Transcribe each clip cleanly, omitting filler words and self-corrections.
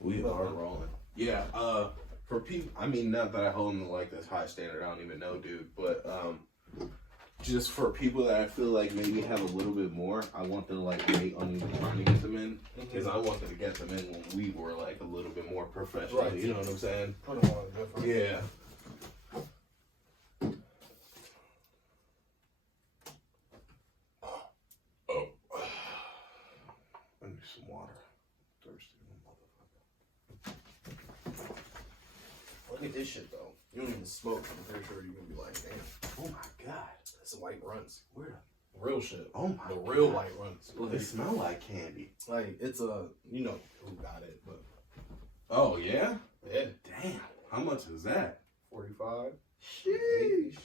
We are rolling. Yeah, for people, I mean, not that I hold them to like this high standard, I don't even know, dude, but just for people that I feel like maybe have a little bit more, I want them to like wait on even trying to get them in, because I wanted to get them in when we were like a little bit more professional, right. You know what I'm saying? Put them on different. Yeah. Oh. I need some water. Thirsty motherfucker. Look at this shit though. You don't even smoke. I'm pretty sure you're gonna be like, damn. Oh my god. It's white runs. Where? Real shit. Oh my god. Real white runs. Well, they smell like candy. Like, it's a, you know who got it, but. Oh, yeah? Yeah. Damn. How much is that? 45. Sheesh.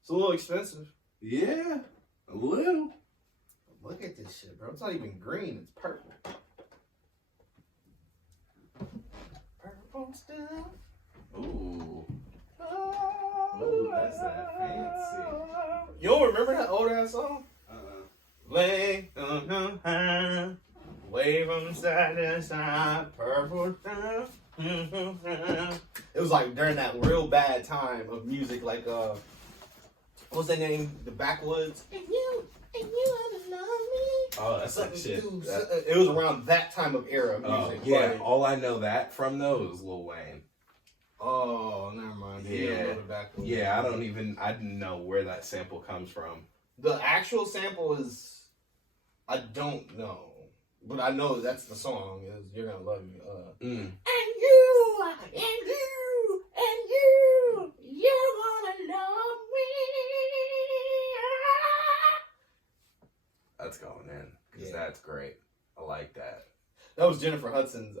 It's a little expensive. Yeah. A little. Look at this shit, bro. It's not even green. It's purple. Purple stuff. Ooh. Oh, that's that fancy. You don't remember that old ass song? Lay way from side to side, purple stuff. It was like during that real bad time of music, like what's that name? The Backwoods. And you ever love me? Oh, that's like shit. It was around that time of era of music. Yeah, like, all I know that from though is Lil Wayne. Oh, never mind. Yeah, yeah. I didn't know where that sample comes from. The actual sample is, I don't know, but I know that's the song. Is "You're Gonna Love Me." And you're gonna love me. That's going in because that's great. I like that. That was Jennifer Hudson's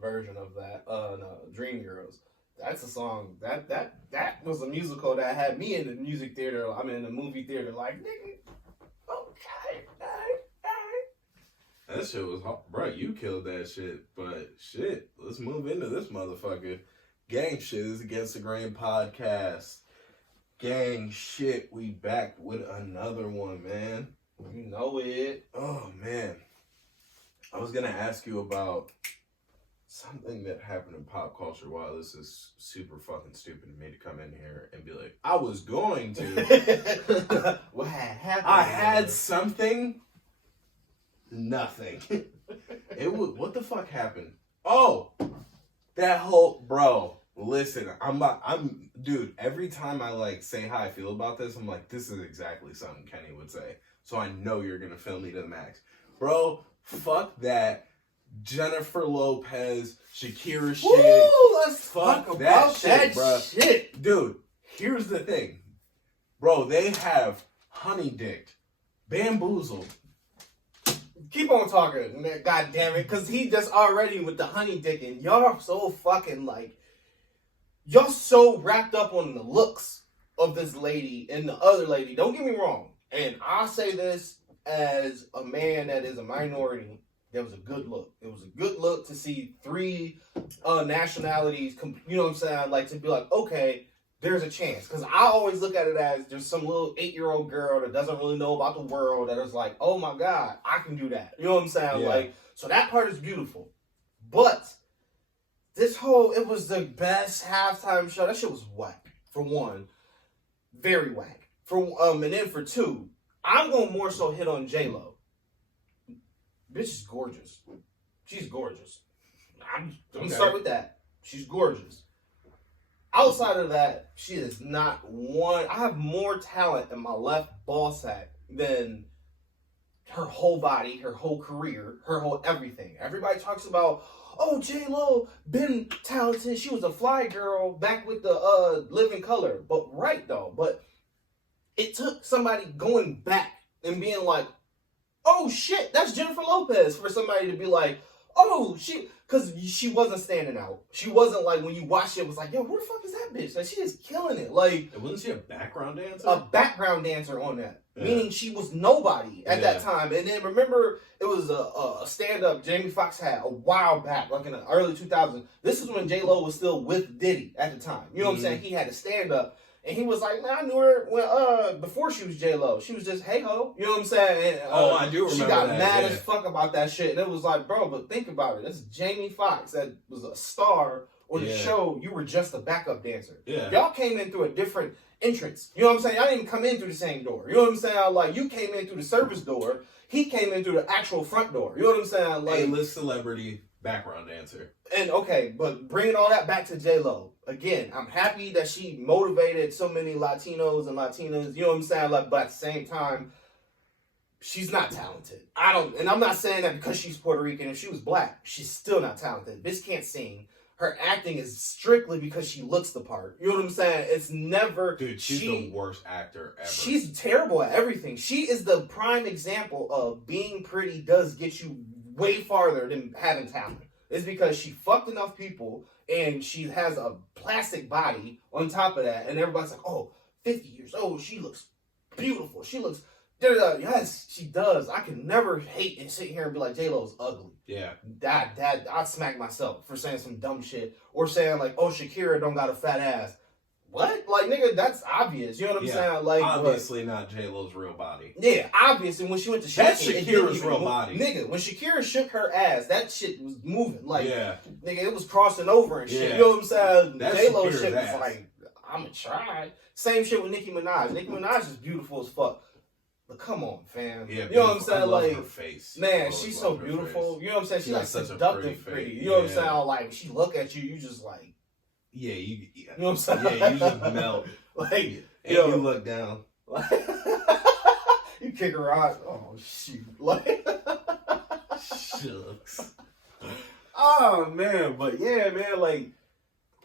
version of that. No, Dreamgirls. That's a song that was a musical that had me in the music theater. I'm in the movie theater, like, nigga, okay. That shit was hard. Bro, you killed that shit. But shit, let's move into this motherfucker. Gang shit is Against the Grain podcast. Gang shit, we back with another one, man. You know it. Oh man, I was gonna ask you about something that happened in pop culture. Wow, this is super fucking stupid of me to come in here and be like, I was going to. What happened? I had something. Nothing. It was, what the fuck happened? Oh, that whole, bro. Listen, dude. Every time I like say how I feel about this, I'm like, this is exactly something Kenny would say. So I know you're gonna feel me to the max, bro. Fuck that. Jennifer Lopez, Shakira shit. Woo, let's fuck talk that about shit, that bro. shit. Dude, here's the thing. Bro, they have honey dicked, bamboozled. Keep on talking, man. God damn it. Because he just already with the honey dicking. Y'all are so fucking like, y'all so wrapped up on the looks of this lady and the other lady. Don't get me wrong. And I say this as a man that is a minority. There was a good look. It was a good look to see three nationalities, you know what I'm saying? Like, to be like, okay, there's a chance. Because I always look at it as there's some little 8-year-old girl that doesn't really know about the world that is like, oh my God, I can do that. You know what I'm saying? Yeah. Like, so that part is beautiful. But this whole, it was the best halftime show. That shit was whack, for one. Very whack. And then for two, I'm going to more so hit on J-Lo. Bitch is gorgeous. She's gorgeous. I'm going to start with that. She's gorgeous. Outside of that, she is not one. I have more talent in my left ball sack than her whole body, her whole career, her whole everything. Everybody talks about, oh, J-Lo been talented. She was a fly girl back with the Living Color. But right, though. But it took somebody going back and being like, oh, shit, that's Jennifer Lopez, for somebody to be like, oh, because she wasn't standing out. She wasn't like, when you watch it, it was like, yo, who the fuck is that bitch? Like, she is killing it. Like, wasn't she a background dancer? A background dancer on that. Yeah. Meaning she was nobody at that time. And then remember, it was a stand-up Jamie Foxx had a while back, like in the early 2000s. This is when J-Lo was still with Diddy at the time. You know what I'm saying? He had a stand-up. And he was like, man, I knew her when before she was J-Lo. She was just hey ho. You know what I'm saying? And, I do remember she got that, mad yeah. as fuck about that shit. And it was like, bro, but think about it. That's Jamie Foxx that was a star on the show. You were just a backup dancer. Yeah. Y'all came in through a different entrance. You know what I'm saying? Y'all didn't come in through the same door. You know what I'm saying? Like, you came in through the service door. He came in through the actual front door. You know what I'm saying? Like, A-list celebrity background dancer. And okay, but bringing all that back to J-Lo. Again, I'm happy that she motivated so many Latinos and Latinas. You know what I'm saying? Like, but at the same time, she's not talented. And I'm not saying that because she's Puerto Rican. If she was black, she's still not talented. Bitch can't sing. Her acting is strictly because she looks the part. You know what I'm saying? It's never... Dude, she's the worst actor ever. She's terrible at everything. She is the prime example of being pretty does get you way farther than having talent. It's because she fucked enough people and she has a plastic body on top of that. And everybody's like, oh, 50 years old. She looks beautiful. She looks... Yes, she does. I can never hate and sit here and be like, J-Lo's ugly. Yeah. I'd smack myself for saying some dumb shit. Or saying like, oh, Shakira don't got a fat ass. What? Like, nigga, that's obvious. You know what I'm saying? Like, obviously not J-Lo's real body. Yeah, obviously when she went to That's Shakira's real body. Nigga, when Shakira shook her ass, that shit was moving. Like, yeah. Nigga, it was crossing over and shit. Yeah. You know what I'm saying? That's J-Lo Shakira's shit ass. was like, I'ma try. Same shit with Nicki Minaj. Nicki Minaj is beautiful as fuck. But come on, fam. Yeah, you know what I'm saying? I love like, her face. man, she's so beautiful. Face. You know what I'm saying? She's like such seductive pretty. You know what I'm saying? Like, she look at you, you just like, yeah, you know what I'm saying? Yeah, you just melt. Like, and you look down. You kick her out. Oh shoot! Like, shucks. Oh man, but yeah, man. Like,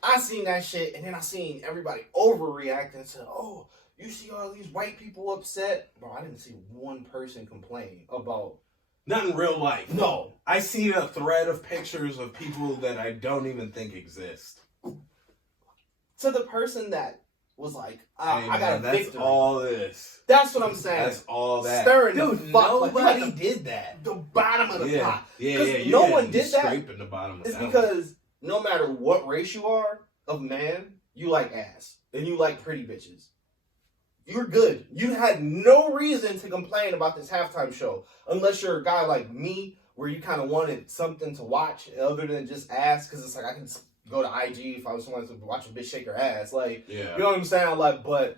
I seen that shit, and then I seen everybody overreacting to, oh, you see all these white people upset, bro. I didn't see one person complain about. Not in real life. No, I seen a thread of pictures of people that I don't even think exist. To the person that was like, I got a that's victory. all this. That's what I'm saying. That's all that. Stirring Dude, the fuck. nobody Like, did that. The bottom of the pot. Yeah. You no one did that. Scraping the bottom of It's that because no matter what race you are of man, you like ass and you like pretty bitches. You're good. You had no reason to complain about this halftime show unless you're a guy like me, where you kind of wanted something to watch other than just ass. Because it's like I can go to IG if I was wanting to watch a bitch shake her ass. Like, yeah. You know what I'm saying? Like, but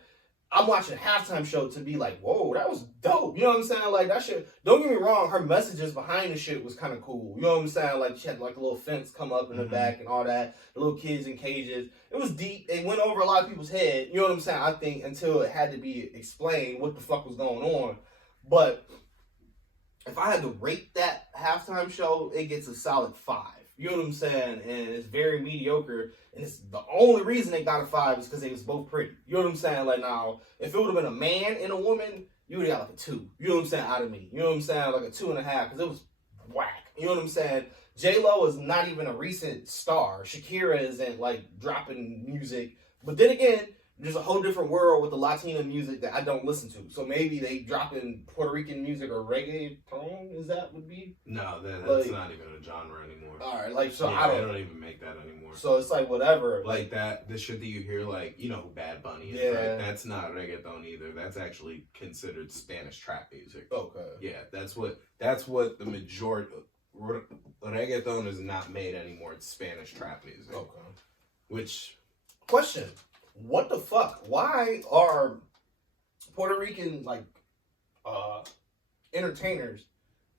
I'm watching a halftime show to be like, whoa, that was dope. You know what I'm saying? Like, that shit, don't get me wrong, her messages behind the shit was kind of cool. You know what I'm saying? Like, she had like a little fence come up in the back and all that. The little kids in cages. It was deep. It went over a lot of people's head. You know what I'm saying? I think until it had to be explained what the fuck was going on. But if I had to rate that halftime show, it gets a solid 5. You know what I'm saying? And it's very mediocre. And it's the only reason they got a 5 is because they was both pretty. You know what I'm saying? Like, now, if it would have been a man and a woman, you would have got like a 2. You know what I'm saying? Out of me. You know what I'm saying? Like a 2.5, because it was whack. You know what I'm saying? J-Lo is not even a recent star. Shakira isn't like dropping music. But then again, there's a whole different world with the Latino music that I don't listen to. So maybe they drop in Puerto Rican music or reggaeton, is that would be? No, that's like, not even a genre anymore. Alright, like, so yeah, I don't even make that anymore. So it's like, whatever. Like that, the shit that you hear, like, you know who Bad Bunny is, right? That's not reggaeton either. That's actually considered Spanish trap music. Okay. Yeah, that's what the majority, reggaeton is not made anymore. It's Spanish trap music. Okay. Which... Question. What the fuck? Why are Puerto Rican like entertainers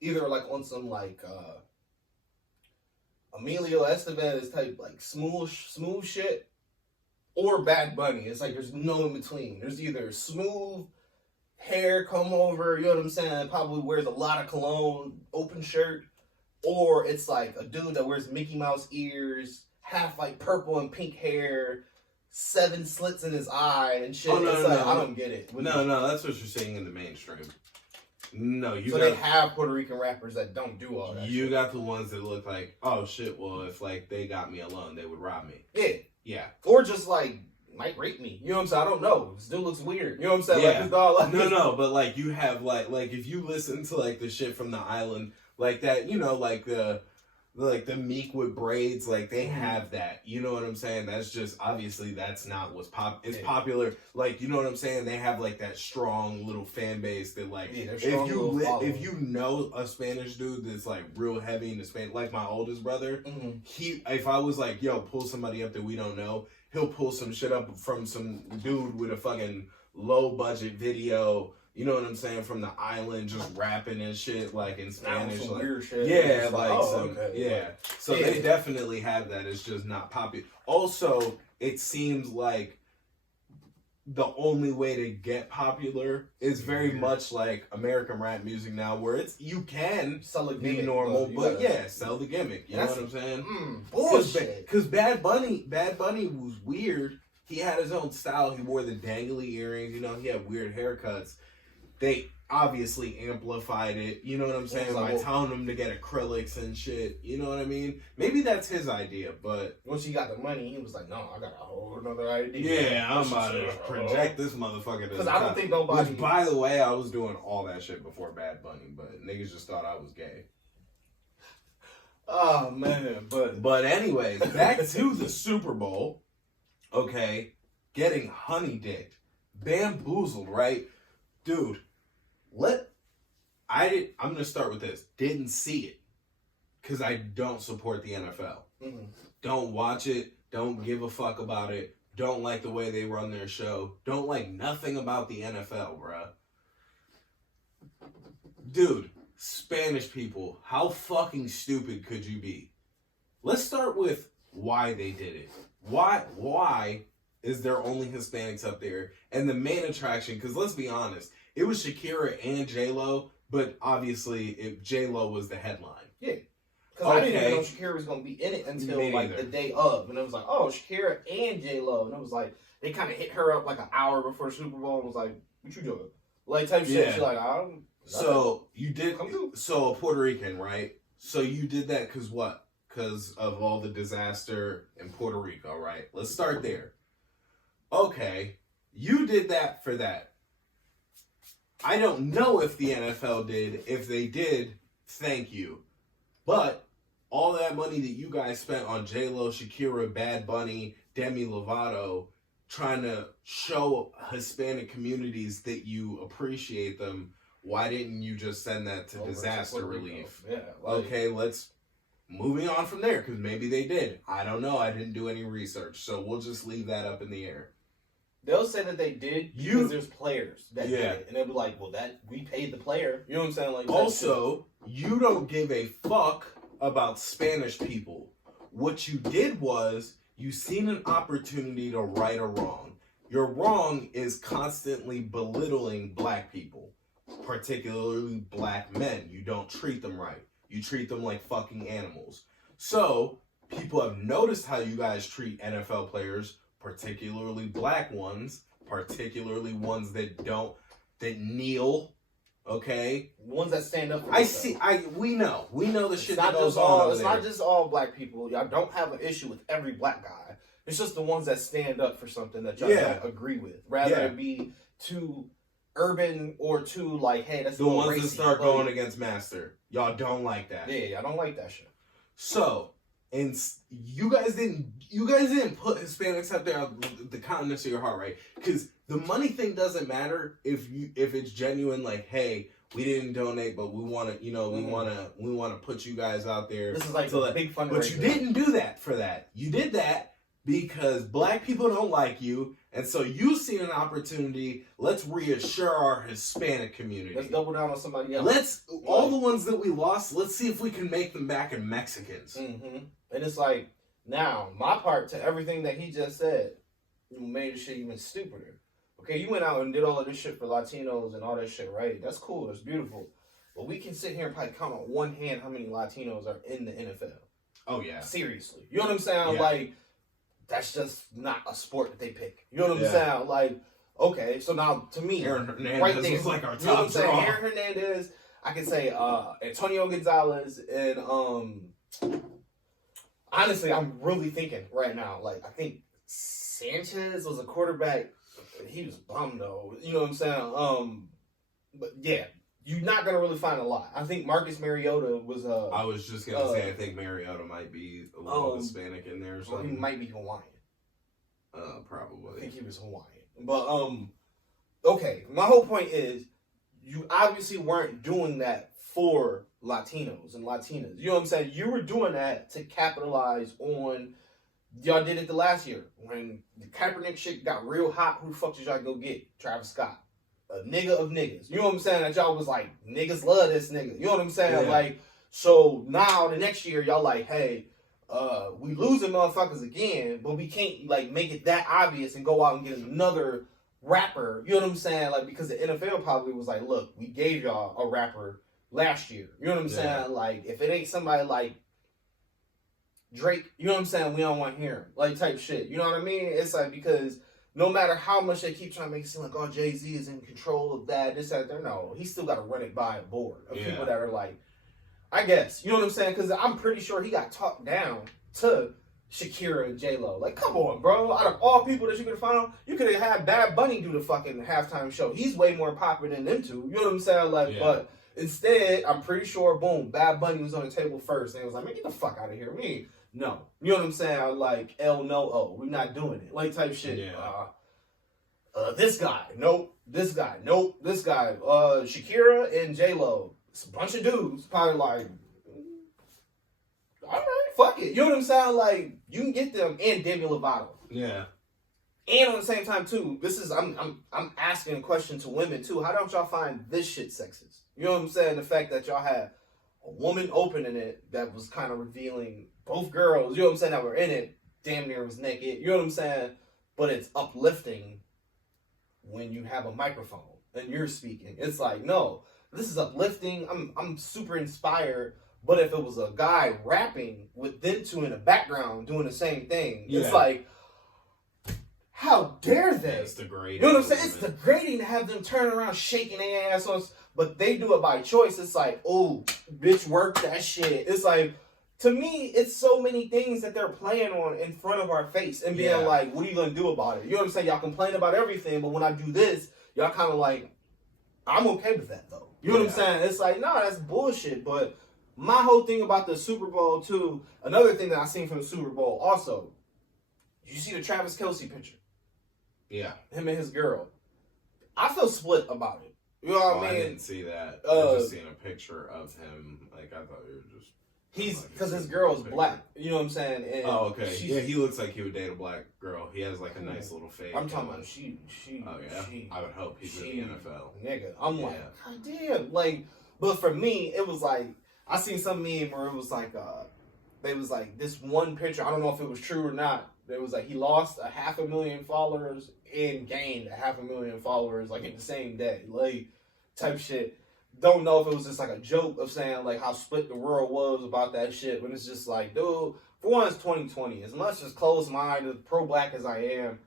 either like on some like Emilio Estevez type like smooth shit or Bad Bunny? It's like there's no in between. There's either smooth hair come over, you know what I'm saying, probably wears a lot of cologne, open shirt, or it's like a dude that wears Mickey Mouse ears, half like purple and pink hair, 7 slits in his eye and shit. Oh, no, it's no, like, no. I don't get it. No, that's what you're saying in the mainstream. No, they have Puerto Rican rappers that don't do all that. You shit. got the ones that look like, oh shit, well, if like they got me alone, they would rob me. Yeah. Yeah. Or just like might rape me. You know what I'm saying? I don't know. This dude looks weird. You know what I'm saying? Yeah. Like this dog. Like No, but like you have like if you listen to like the shit from the island, like that, you know, like the like the Meek with braids, like they have that. You know what I'm saying? That's just obviously that's not what's popular. Like, you know what I'm saying? They have like that strong little fan base that like if you know a Spanish dude that's like real heavy in the Spanish, like my oldest brother, if I was like, yo, pull somebody up that we don't know, he'll pull some shit up from some dude with a fucking low budget video. You know what I'm saying? From the island, just rapping and shit, like in Spanish, some like weird shit. yeah, like some, yeah. So they definitely have that. It's just not popular. Also, it seems like the only way to get popular is very much like American rap music now, where it's you can sell a be gimmick, normal, but yeah, sell the gimmick. You know what I'm saying? Bullshit. Because Bad Bunny was weird. He had his own style. He wore the dangly earrings. You know, he had weird haircuts. They obviously amplified it, you know what I'm saying, by telling him to get acrylics and shit, you know what I mean? Maybe that's his idea, but... Once he got the money, he was like, no, I got a whole other idea. Yeah, I'm about to project this motherfucker. Because I don't think nobody... Which, by the way, I was doing all that shit before Bad Bunny, but niggas just thought I was gay. Oh, man, But anyways, back to the Super Bowl, okay, getting honey-dicked, bamboozled, right? Dude, I'm gonna start with this. Didn't see it because I don't support the NFL. Don't watch it. Don't give a fuck about it. Don't like the way they run their show. Don't like nothing about the NFL, bruh. Dude, Spanish people, how fucking stupid could you be? Let's start with why they did it. Why is there only Hispanics up there? And the main attraction, because let's be honest, it was Shakira and J-Lo, but obviously J-Lo was the headline. Yeah. Because I didn't even know Shakira was going to be in it until like the day of. And it was like, oh, Shakira and J-Lo. And it was like, they kind of hit her up like an hour before the Super Bowl and was like, what you doing? Like type shit. She's like, I don't. So you did, so a Puerto Rican, right? So you did that because what? Because of all the disaster in Puerto Rico, right? Let's start there. Okay, you did that for that. I don't know if the NFL did. If they did, thank you. But all that money that you guys spent on J-Lo, Shakira, Bad Bunny, Demi Lovato, trying to show Hispanic communities that you appreciate them, why didn't you just send that to disaster relief? Yeah. Okay, moving on from there, because maybe they did. I don't know. I didn't do any research, so we'll just leave that up in the air. They'll say that they did because there's players that did it. And they'll be like, well, we paid the player. You know what I'm saying? Like, also, you don't give a fuck about Spanish people. What you did was, you seen an opportunity to right a wrong. Your wrong is constantly belittling black people, particularly black men. You don't treat them right. You treat them like fucking animals. So, people have noticed how you guys treat NFL players, particularly black ones, particularly ones that kneel, okay? Ones that stand up for we know the shit that goes goes on. It's not just all black people. I don't have an issue with every black guy. It's just the ones that stand up for something that y'all don't agree with. Rather it be too urban or too like, hey, that's the ones that start going against Master. Y'all don't like that. Yeah, I don't like that shit. So, and you guys didn't put Hispanics up there the kindness of your heart, right? Because the money thing doesn't matter if it's genuine. Like, hey, we didn't donate, but we want to, we want to put you guys out there. This is like a big fundraiser. But you didn't do that for that. You did that because black people don't like you, and so you see an opportunity. Let's reassure our Hispanic community. Let's double down on somebody else. All the ones that we lost, let's see if we can make them back in Mexicans. Mm-hmm. And it's like, now, my part to everything that he just said made the shit even stupider. Okay, you went out and did all of this shit for Latinos and all that shit, right? That's cool. That's beautiful. But we can sit here and probably count on one hand how many Latinos are in the NFL. Oh, yeah. Seriously. You know what I'm saying? Yeah. Like, that's just not a sport that they pick. You know what I'm saying? Like, okay, so now to me, Aaron Hernandez right there, was like our top you know what I'm saying? draw. Aaron Hernandez, I can say Antonio Gonzalez, and honestly, I'm really thinking right now, like, I think Sanchez was a quarterback. He was bummed though. You know what I'm saying? But yeah, you're not gonna really find a lot. I think Marcus Mariota was I was just gonna say I think Mariota might be a little Hispanic in there or something. He might be Hawaiian. Probably. I think he was Hawaiian. But okay. My whole point is, you obviously weren't doing that for Latinos and Latinas. You know what I'm saying? You were doing that to capitalize on. Y'all did it the last year when the Kaepernick shit got real hot. Who the fuck did y'all go get? Travis Scott, a nigga of niggas. You know what I'm saying? That y'all was like, niggas love this nigga. You know what I'm saying? Yeah. Like, so now the next year y'all like, hey, we losing motherfuckers again, but we can't like make it that obvious and go out and get another rapper. You know what I'm saying? Like, because the NFL probably was like, look, we gave y'all a rapper last year. You know what I'm saying? Like, if it ain't somebody like Drake, you know what I'm saying? We don't want to hear him. Like, type shit. You know what I mean? It's like, because no matter how much they keep trying to make it seem like, oh, Jay-Z is in control of that, this, that, there. No, he still got to run it by a board of people that are like, I guess. You know what I'm saying? Because I'm pretty sure he got talked down to Shakira and J-Lo. Like, come on, bro. Out of all people that you could have found, you could have had Bad Bunny do the fucking halftime show. He's way more popular than them two. You know what I'm saying? Like, but instead, I'm pretty sure, boom, Bad Bunny was on the table first. And it was like, man, get the fuck out of here. No. You know what I'm saying? Like, we're not doing it. Like, type shit. Yeah. This guy. Nope. This guy. Nope. This guy. Shakira and J-Lo. It's a bunch of dudes. Probably like, all right, fuck it. You know what I'm saying? Like, you can get them and Demi Lovato. Yeah. And on the same time, too, this is, I'm asking a question to women, too. How don't y'all find this shit sexist? You know what I'm saying? The fact that y'all had a woman opening it that was kind of revealing both girls, you know what I'm saying, that were in it, damn near was naked. You know what I'm saying? But it's uplifting when you have a microphone and you're speaking. It's like, no, this is uplifting. I'm super inspired. But if it was a guy rapping with them two in the background doing the same thing, it's like, how dare they? It's degrading. You know what I'm saying? It's degrading to have them turn around shaking their ass on us, but they do it by choice. It's like, oh, bitch, work that shit. It's like, to me, it's so many things that they're playing on in front of our face and being like, what are you going to do about it? You know what I'm saying? Y'all complain about everything, but when I do this, y'all kind of like, I'm okay with that, though. You know what I'm saying? It's like, no, that's bullshit. But my whole thing about the Super Bowl, too, another thing that I seen from the Super Bowl also, you see the Travis Kelce picture? Yeah. Him and his girl. I feel split about it. You know what I mean? I didn't see that. I just seen a picture of him. Like, I thought you were just... Because his girl is black. You know what I'm saying? And okay. Yeah, he looks like he would date a black girl. He has like a nice little face. I'm talking about she. Oh, yeah? I would hope he's in the NFL. Nigga. I'm like, God damn. Like, but for me, it was like, I seen some meme where it was like, they was like, this one picture, I don't know if it was true or not. It was like, he lost 500,000 followers and gained 500,000 followers like in the same day. Like, type shit. Don't know if it was just like a joke of saying like how split the world was about that shit, but it's just like, dude, for one, it's 2020. As much as closed-minded, pro-black as I am,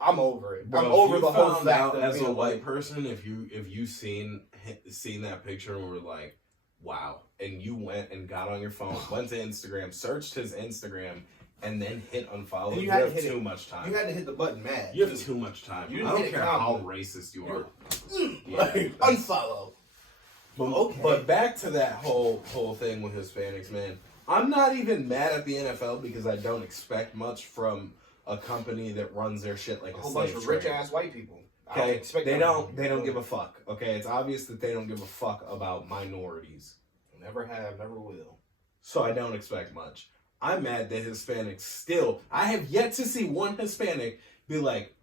I'm over it. I'm over the whole fact of as a white person, if you seen that picture and were like, wow, and you went and got on your phone, went to Instagram, searced his Instagram, and then hit unfollow, you have too much time. You had to hit the button mad. You have too much time. I don't care how racist you are. Like, unfollow. But back to that whole thing with Hispanics, man. I'm not even mad at the NFL because I don't expect much from a company that runs their shit like a whole slave bunch of trade. rich ass white people. Okay, they don't give a fuck. Okay, it's obvious that they don't give a fuck about minorities. Never have, never will. So I don't expect much. I'm mad that Hispanics still. I have yet to see one Hispanic be like,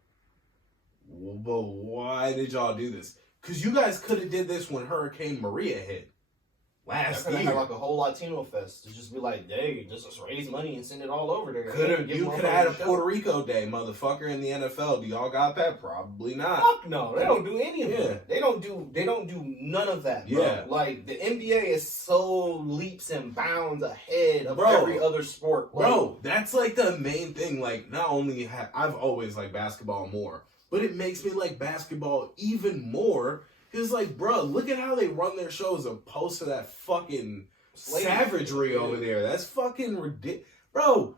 "But why did y'all do this?" Because you guys could have did this when Hurricane Maria hit last year. Have like a whole Latino fest to just be like, hey, just raise money and send it all over there. You could have had a Puerto Rico Day, motherfucker, in the NFL. Do y'all got that? Probably not. Fuck no, they don't do any of that. They don't do none of that, bro. Yeah. Like, the NBA is so leaps and bounds ahead of every other sport. Like, bro, that's like the main thing. Like, not only I've always liked basketball more, but it makes me like basketball even more. Because, like, bro, look at how they run their shows opposed to that fucking savagery over there. That's fucking ridiculous. Bro,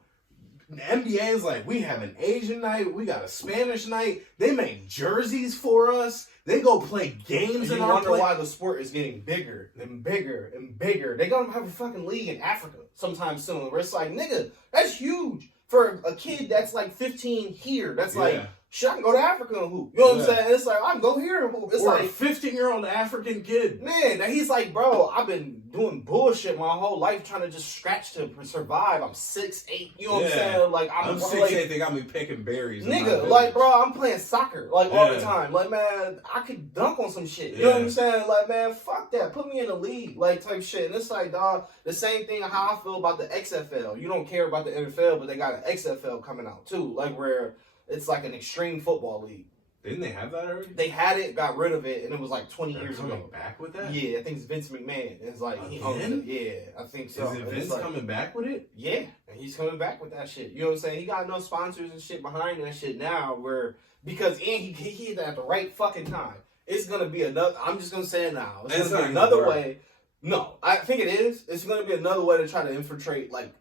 The NBA is like, we have an Asian night, we got a Spanish night. They make jerseys for us. They go play games in you our wonder play. why the sport is getting bigger and bigger and bigger. They gonna have a fucking league in Africa sometime soon where it's like, nigga, that's huge for a kid that's like 15 here. That's like, shit, I can go to Africa and hoop. You know what I'm saying? It's like, I can go here and hoop. It's or like a 15-year-old African kid. Man, and he's like, bro, I've been doing bullshit my whole life trying to just scratch to survive. I'm 6'8", you know what I'm saying? Like I'm 6'8", like, they got me picking berries. nigga, like, bro, I'm playing soccer like all the time. Like, man, I could dunk on some shit. You know what I'm saying? Like, man, fuck that. Put me in the league, like type shit. And it's like, dog, the same thing how I feel about the XFL. You don't care about the NFL, but they got an XFL coming out too, like where it's like an extreme football league. Didn't they have that already? They had it, got rid of it, and it was like 20 They're years coming ago. back with that? Yeah, I think it's Vince McMahon. It's like he owns it. Yeah, I think so. Is it And Vince it's like, coming back with it? Yeah, and he's coming back with that shit. You know what I'm saying? He got enough sponsors and shit behind that shit now where because he hit that at the right fucking time. It's gonna be another. I'm just gonna say it now. It's gonna be another way. No, I think it is. It's gonna be another way to try to infiltrate like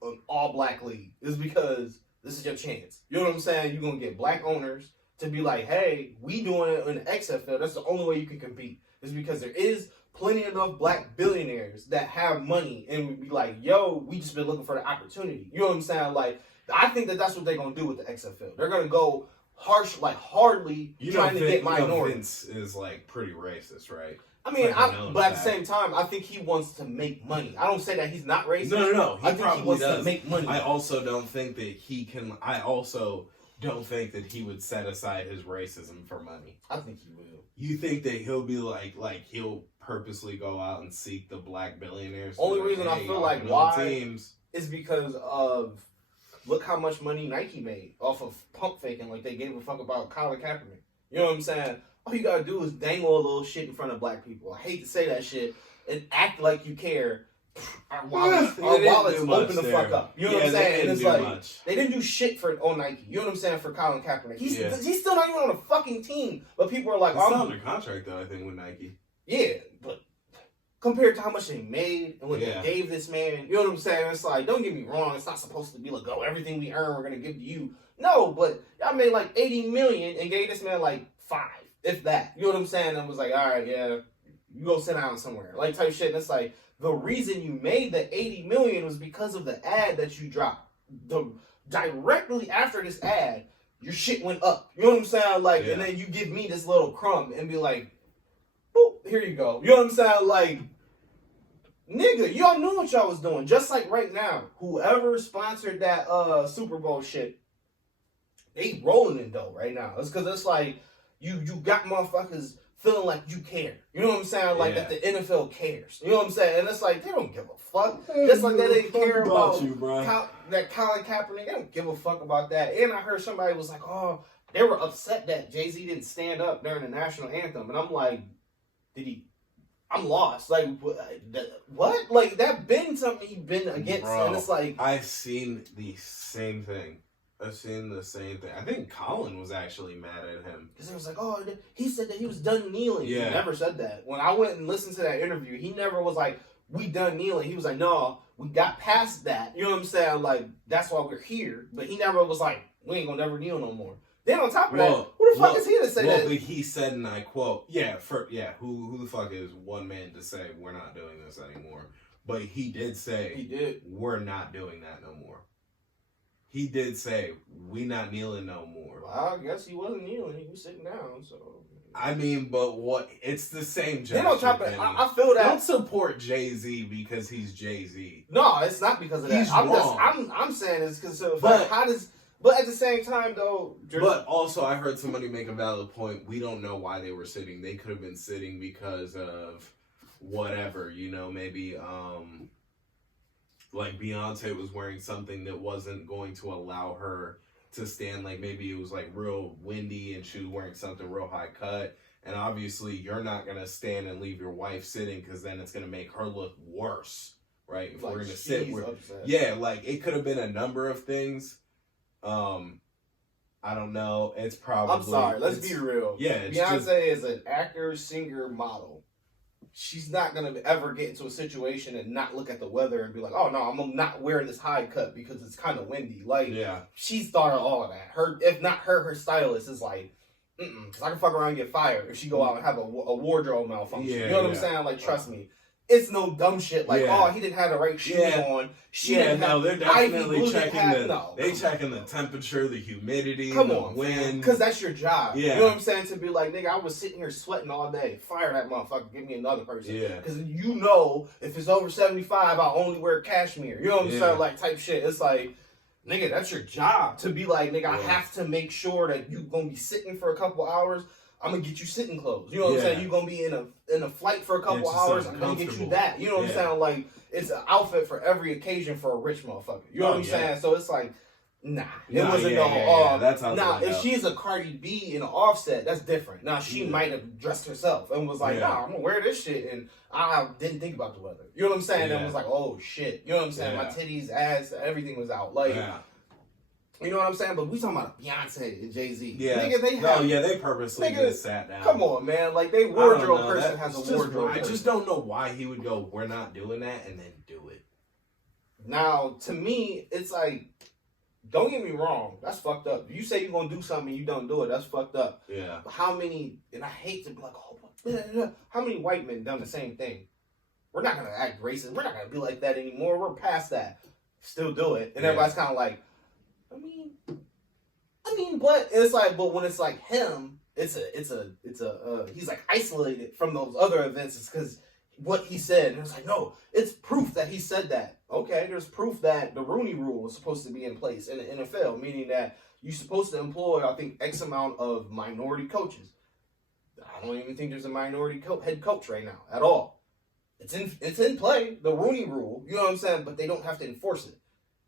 an all black league. Is because this is your chance. You know what I'm saying? You're gonna get black owners to be like, hey, we doing it in the XFL. That's the only way you can compete. Is because there is plenty enough black billionaires that have money and would be like, yo, we just been looking for the opportunity. You know what I'm saying? Like, I think that that's what they're gonna do with the XFL. They're gonna go harsh, like hardly trying to get minorities. Vince is like pretty racist, right? I mean, but at the same time, I think he wants to make money. I don't say that he's not racist. No. I think he wants to make money. I also don't think that he can. I also don't think that he would set aside his racism for money. I think he will. You think that he'll be like he'll purposely go out and seek the black billionaires? Only reason I feel like why teams is because of look how much money Nike made off of pump faking. Like they gave a fuck about Colin Kaepernick. You know what I'm saying? All you gotta do is dangle a little shit in front of black people. I hate to say that shit and act like you care. Our wallets open the fuck up. You know what I'm saying? And it's like they didn't do shit for Nike. You know what I'm saying? For Colin Kaepernick, he's still not even on a fucking team. But people are like, he's still under contract though. I think with Nike. Yeah, but compared to how much they made and what they gave this man, you know what I'm saying? It's like, don't get me wrong. It's not supposed to be like, oh, everything we earn, we're gonna give to you. No, but y'all made like $80 million and gave this man like 5, if that. You know what I'm saying? And was like, all right, yeah, you go sit down somewhere, like type shit. And it's like, the reason you made the $80 million was because of the ad that you dropped. Directly after this ad, your shit went up. You know what I'm saying? Like, and then you give me this little crumb and be like, boop, here you go. You know what I'm saying? Like, nigga, y'all knew what y'all was doing. Just like right now, whoever sponsored that Super Bowl shit, they rolling in dough right now. It's because it's like you got motherfuckers feeling like you care. You know what I'm saying? Like that the NFL cares. You know what I'm saying? And it's like, they don't give a fuck. Just like they didn't care about you, bro. That Colin Kaepernick. They don't give a fuck about that. And I heard somebody was like, oh, they were upset that Jay-Z didn't stand up during the national anthem. And I'm like, I'm lost. Like, what? Like, that been something he been against. Bro, and it's like, I've seen the same thing. I think Colin was actually mad at him. Because it was like, oh, he said that he was done kneeling. Yeah. He never said that. When I went and listened to that interview, he never was like, we done kneeling. He was like, no, we got past that. You know what I'm saying? Like, that's why we're here. But he never was like, we ain't gonna never kneel no more. Then on top of that, who the fuck is he to say that? But he said, and I quote, who the fuck is one man to say we're not doing this anymore? But he did say, we're not doing that no more. He did say, we not kneeling no more. Well, I guess he wasn't kneeling. He was sitting down, so. I mean, but what? It's the same gesture. Then on top of that, I feel that. Don't support Jay-Z because he's Jay-Z. No, it's not because of that. He's wrong. I'm saying it's because of how does. But at the same time, though. But also, I heard somebody make a valid point. We don't know why they were sitting. They could have been sitting because of whatever, maybe like Beyonce was wearing something that wasn't going to allow her to stand. Like maybe it was like real windy and she was wearing something real high cut. And obviously, you're not going to stand and leave your wife sitting because then it's going to make her look worse, right? If we're going to sit where, like it could have been a number of things. I don't know. It's probably. I'm sorry. Let's be real. Yeah, Beyonce is an actor, singer, model. she's not gonna ever get into a situation and not look at the weather and be like, oh no, I'm not wearing this high cut because it's kind of windy. Like, she's thought of all of that. If not her, her stylist is like, because I can fuck around and get fired if she go out and have a wardrobe malfunction. You know what I'm saying? Like, trust me. It's no dumb shit like, oh, he didn't have the right shoes on. They're definitely checking the temperature, the humidity, the wind. Because that's your job. Yeah. You know what I'm saying? To be like, nigga, I was sitting here sweating all day. Fire that motherfucker. Give me another person. Yeah. Because you know, if it's over 75, I'll only wear cashmere. You know what I'm saying? Like, type shit. It's like, nigga, that's your job. To be like, nigga, I have to make sure that you going to be sitting for a couple hours. I'm gonna get you sitting clothes. You know what I'm saying? You're gonna be in a flight for a couple hours. I'm gonna get you that. You know what I'm saying? Like, it's an outfit for every occasion for a rich motherfucker. You know what I'm saying? So it's like, nah. It wasn't that's how. Now, if she's a Cardi B in an Offset, that's different. Now, she might have dressed herself and was like, nah, I'm gonna wear this shit, and I didn't think about the weather. You know what I'm saying? And was like, oh shit. You know what I'm saying? My titties, ass, everything was out. Like. You know what I'm saying? But we talking about Beyonce and Jay-Z. Yeah. Nigga, they purposely just sat down. Come on, man. Like, they wardrobe person has a wardrobe person. I just don't know why he would go, we're not doing that, and then do it. Now, to me, it's like, don't get me wrong. That's fucked up. If you say you're going to do something and you don't do it, that's fucked up. Yeah. But how many, and I hate to be like, oh, how many white men done the same thing? We're not going to act racist. We're not going to be like that anymore. We're past that. Still do it. And everybody's kind of like, I mean, but it's like, but when it's like him, he's like isolated from those other events. It's because what he said, and it's like, no, it's proof that he said that. Okay, there's proof that the Rooney Rule is supposed to be in place in the NFL, meaning that you're supposed to employ, I think, X amount of minority coaches. I don't even think there's a minority head coach right now at all. It's in play, the Rooney Rule. You know what I'm saying? But they don't have to enforce it.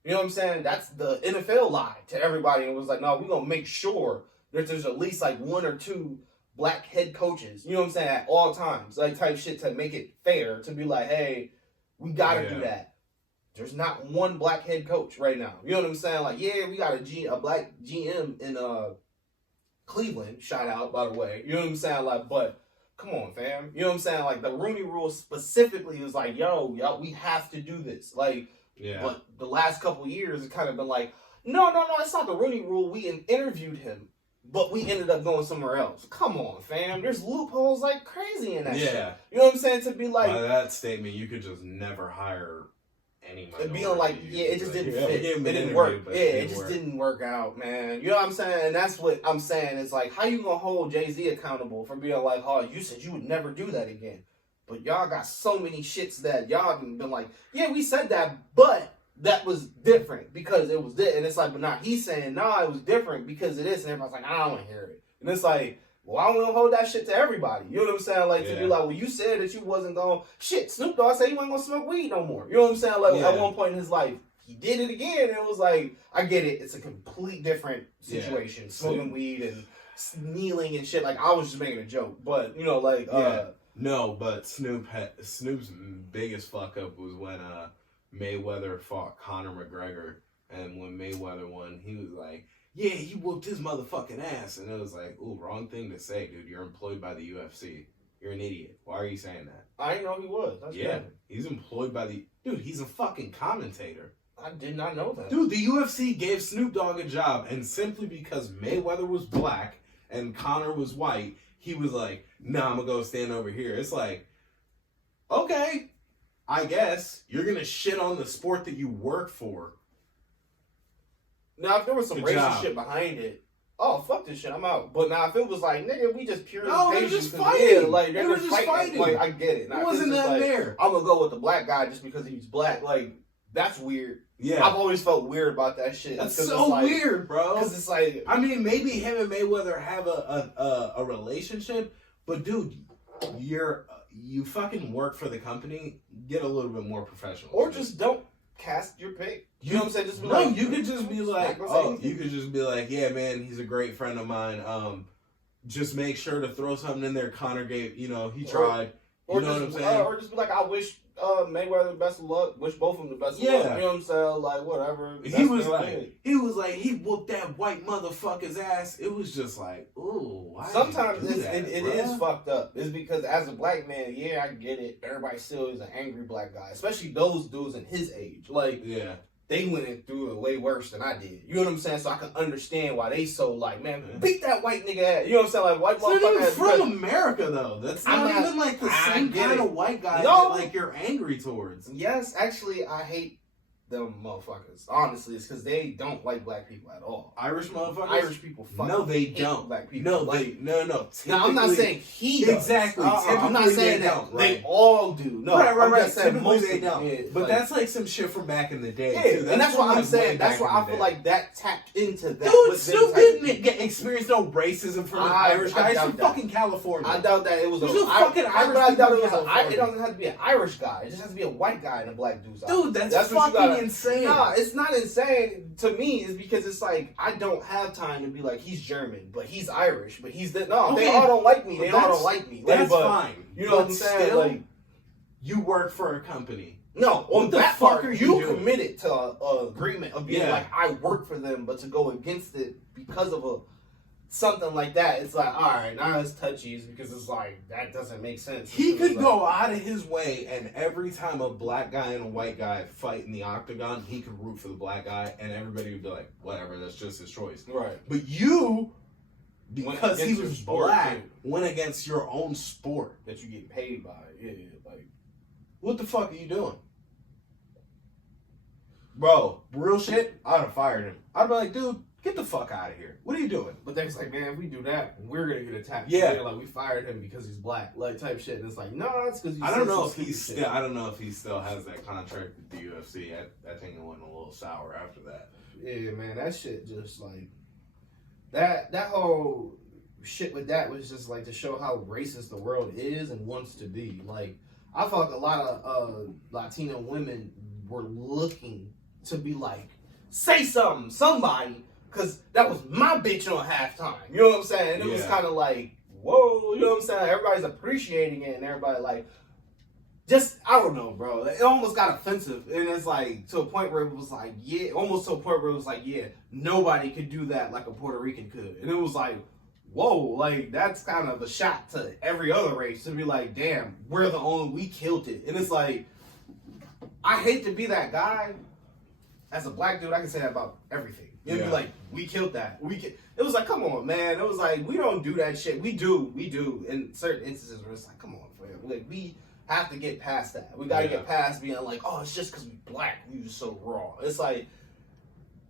You know what I'm saying? That's the NFL lie to everybody. It was like, no, we're going to make sure that there's at least like one or two black head coaches, you know what I'm saying, at all times, like type shit to make it fair, to be like, hey, we got to do that. There's not one black head coach right now. You know what I'm saying? Like, yeah, we got a black GM in Cleveland, shout out, by the way. You know what I'm saying? Like, but come on, fam. You know what I'm saying? Like, the Rooney Rule specifically was like, yo, we have to do this. Like, but the last couple of years, it's kind of been like, no, it's not the Rooney Rule. We interviewed him, but we ended up going somewhere else. Come on, fam. There's loopholes like crazy in that shit. You know what I'm saying? To be like... By that statement, you could just never hire anybody. Being like, it just didn't fit. It didn't work. It just didn't work out, man. You know what I'm saying? And that's what I'm saying. It's like, how you going to hold Jay-Z accountable for being like, oh, you said you would never do that again. But y'all got so many shits that y'all been like, yeah, we said that, but that was different because it was this. And it's like, but now he's saying, nah, it was different because of this. And everybody's like, I don't want to hear it. And it's like, well, I don't want to hold that shit to everybody. You know what I'm saying? Like, to be like, well, you said that you wasn't going to, shit, Snoop Dogg said he wasn't going to smoke weed no more. You know what I'm saying? Like, at one point in his life, he did it again. And it was like, I get it. It's a complete different situation. Smoking weed and kneeling and shit. Like, I was just making a joke. But, you know, like, no, but Snoop's biggest fuck up was when Mayweather fought Conor McGregor, and when Mayweather won, he was like, yeah, he whooped his motherfucking ass, and it was like, ooh, wrong thing to say, dude. You're employed by the UFC. You're an idiot. Why are you saying that? I didn't know he was. That's crazy. He's employed by the... Dude, he's a fucking commentator. I did not know that. Dude, the UFC gave Snoop Dogg a job, and simply because Mayweather was black and Conor was white, he was like, nah, I'm gonna go stand over here. It's like, okay, I guess you're gonna shit on the sport that you work for. Now, if there was some racist shit behind it, oh, fuck this shit, I'm out. But now, if it was like, nigga, we just purely they're just fighting. Yeah, like, they're just fighting. Like, I get it. Now, it wasn't that like, there. I'm gonna go with the black guy just because he's black. Like, that's weird. Yeah. I've always felt weird about that shit. That's so like, weird, bro. Because it's like... I mean, maybe him and Mayweather have a relationship, but dude, you fucking work for the company, get a little bit more professional. Or just don't cast your pick. You know what I'm saying? Just be you could just be like, you could just be like, yeah, man, he's a great friend of mine. Just make sure to throw something in there. Conor gave, he tried. Or just be like, I wish Mayweather best of luck. Wish both of them the best of luck. You know what I'm saying? Like, whatever. He whooped that white motherfucker's ass. It was just like, ooh, why? Sometimes it is fucked up. It's because as a black man, yeah, I get it. Everybody still is an angry black guy, especially those dudes in his age. Like, yeah. They went through it way worse than I did. You know what I'm saying? So I can understand why they so like, man, beat that white nigga ass. You know what I'm saying? Like, white motherfucker ass. From America, though. That's not even like the same kind of white guy that like you're angry towards. Yes, actually, I hate them motherfuckers. Honestly, it's because they don't like black people at all. Irish motherfuckers? Irish people fucking no, they don't. Black people. No. Now, I'm not saying he does. Exactly. I'm not saying that don't, right? they all do. No, right. Typically they don't. Yeah, but that's like some shit from back in the day. Yeah, too. And that's what I'm saying. That's why I feel like that tapped into that. Dude, Snoop didn't get experience no racism from the Irish guys from fucking California. I doubt that it was a fucking Irish. I doubt it was. It doesn't have to be an Irish guy. It just has to be a white guy in a black dude's eye. Dude, that's fucking insane. Nah, it's not insane to me. It's because it's like I don't have time to be like he's German, but he's Irish, but he's they all don't like me. They all don't like me. That's fine. You know what I'm saying? Still, like you work for a company. No, on that part, you committed to a agreement of being like I work for them, but to go against it because of something like that, it's like, all right, now it's touchies because it's like that doesn't make sense. He could go out of his way, and every time a black guy and a white guy fight in the octagon, he could root for the black guy, and everybody would be like, whatever, that's just his choice. Right. But you, because he was black, went against your own sport that you get paid by. Yeah, like, what the fuck are you doing? Bro, real shit, I'd have fired him. I'd be like, dude, get the fuck out of here. What are you doing? But they're like, man, if we do that, we're gonna get attacked. Yeah, like we fired him because he's black, like type shit. And it's like, no, it's because I don't know if he still has that contract with the UFC. I think it went a little sour after that. Yeah, man, that shit just like that whole shit with that was just like to show how racist the world is and wants to be. Like, I felt like a lot of Latino women were looking to be like, say something, somebody, because that was my bitch on halftime. You know what I'm saying? It was kind of like, whoa, you know what I'm saying? Everybody's appreciating it, and everybody like, just, I don't know, bro. It almost got offensive, and it's like, to a point where it was like, yeah, almost to a point where it was like, yeah, nobody could do that like a Puerto Rican could. And it was like, whoa, like, that's kind of a shot to every other race to be like, damn, we killed it. And it's like, I hate to be that guy. As a black dude, I can say that about everything. You'd be like, we killed that. It was like, come on, man. It was like, we don't do that shit. We do. In certain instances where it's like, come on, fam. Like, we have to get past that. We got to get past being like, oh, it's just because we black. We just so raw. It's like,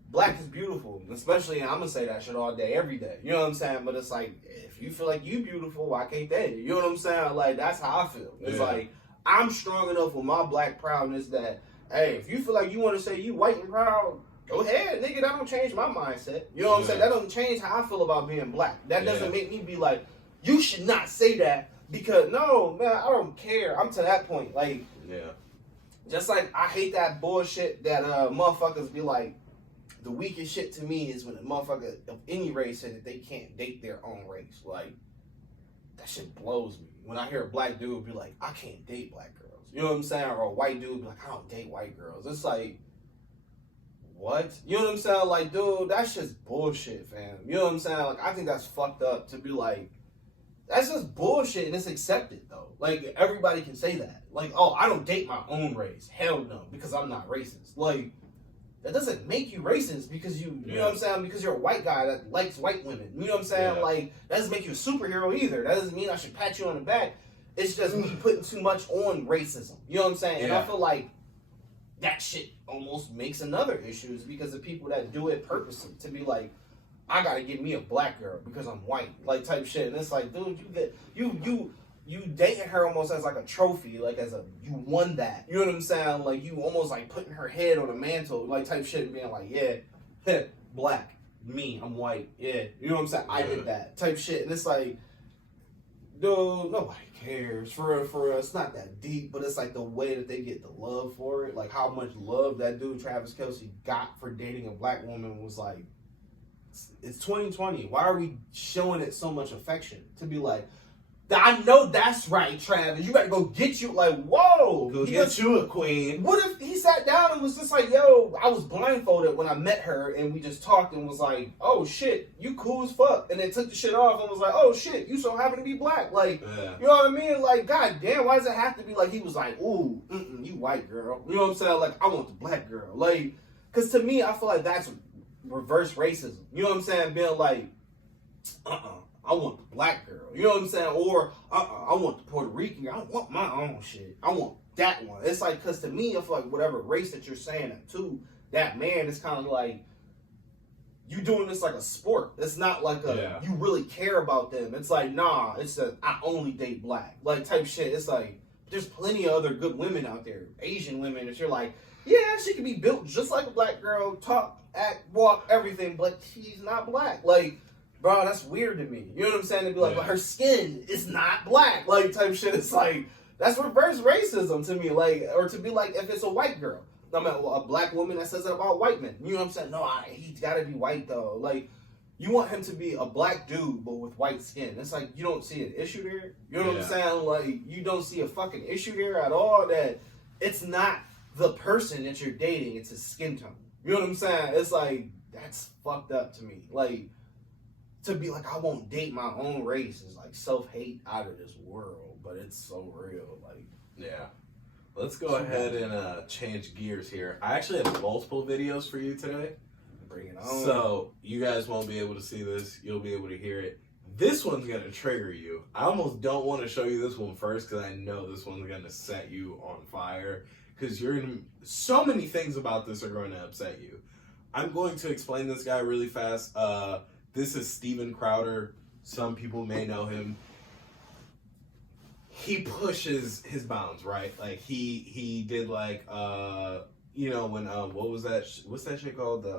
black is beautiful. Especially, and I'm going to say that shit all day, every day. You know what I'm saying? But it's like, if you feel like you beautiful, why can't they? You know what I'm saying? Like, that's how I feel. It's like, I'm strong enough with my black proudness that, hey, if you feel like you want to say you white and proud, go ahead, nigga. That don't change my mindset. You know what I'm saying? That doesn't change how I feel about being black. That doesn't make me be like, you should not say that because, no, man, I don't care. I'm to that point. Like, just like I hate that bullshit that motherfuckers be like, the weakest shit to me is when a motherfucker of any race says that they can't date their own race. Like, that shit blows me. When I hear a black dude be like, I can't date black girls. You know what I'm saying? Or a white dude be like, I don't date white girls. It's like, what? You know what I'm saying? Like, dude, that's just bullshit, fam. You know what I'm saying? Like, I think that's fucked up to be like, that's just bullshit and it's accepted, though. Like, everybody can say that. Like, oh, I don't date my own race. Hell no, because I'm not racist. Like, that doesn't make you racist because you know what I'm saying? Because you're a white guy that likes white women. You know what I'm saying? Like, that doesn't make you a superhero either. That doesn't mean I should pat you on the back. It's just me putting too much on racism. You know what I'm saying? And I feel like that shit almost makes another issue is because of people that do it purposely to be like, I gotta get me a black girl because I'm white, like type shit. And it's like, dude, you dating her almost as like a trophy, like as you won that. You know what I'm saying? Like you almost like putting her head on a mantle, like type shit, and being like, yeah, black, me, I'm white, yeah. You know what I'm saying? I did that type shit, and it's like, dude, nobody cares. For real, it's not that deep, but it's like the way that they get the love for it, like how much love that dude Travis Kelce got for dating a black woman was like, it's 2020. Why are we showing it so much affection? To be like, I know that's right, Travis. You better go get you. Like, whoa. Go get you a queen. What if he sat down and was just like, yo, I was blindfolded when I met her and we just talked and was like, oh shit, you cool as fuck. And then took the shit off and was like, oh shit, you so happen to be black. Like, you know what I mean? Like, god damn, why does it have to be like he was like, ooh, you white girl. You know what I'm saying? Like, I want the black girl. Like, because to me, I feel like that's reverse racism. You know what I'm saying? Being like, I want the black girl. You know what I'm saying? Or, I want the Puerto Rican girl. I want my own shit. I want that one. It's like, because to me, I feel like whatever race that you're saying that to, that man is kind of like, you doing this like a sport. It's not like you really care about them. It's like, nah, it's I only date black. Like, type shit. It's like, there's plenty of other good women out there. Asian women that you're like, yeah, she can be built just like a black girl, talk, act, walk, everything, but she's not black. Like, bro, that's weird to me. You know what I'm saying? To be like, but her skin is not black. Like, type shit. It's like, that's reverse racism to me. Like, or to be like, if it's a white girl. I mean, a black woman that says it about white men. You know what I'm saying? No, he's got to be white, though. Like, you want him to be a black dude, but with white skin. It's like, you don't see an issue there. You know what I'm saying? Like, you don't see a fucking issue there at all. That it's not the person that you're dating. It's his skin tone. You know what I'm saying? It's like, that's fucked up to me. Like, to be like, I won't date my own race is like self-hate out of this world, but it's so real. Like, yeah. Let's go ahead and change gears here. I actually have multiple videos for you today. Bring it on. So you guys won't be able to see this. You'll be able to hear it. This one's going to trigger you. I almost don't want to show you this one first because I know this one's going to set you on fire. Because so many things about this are going to upset you. I'm going to explain this guy really fast. This is Steven Crowder. Some people may know him. He pushes his bounds, right? Like he did like you know when what was that? What's that shit called? The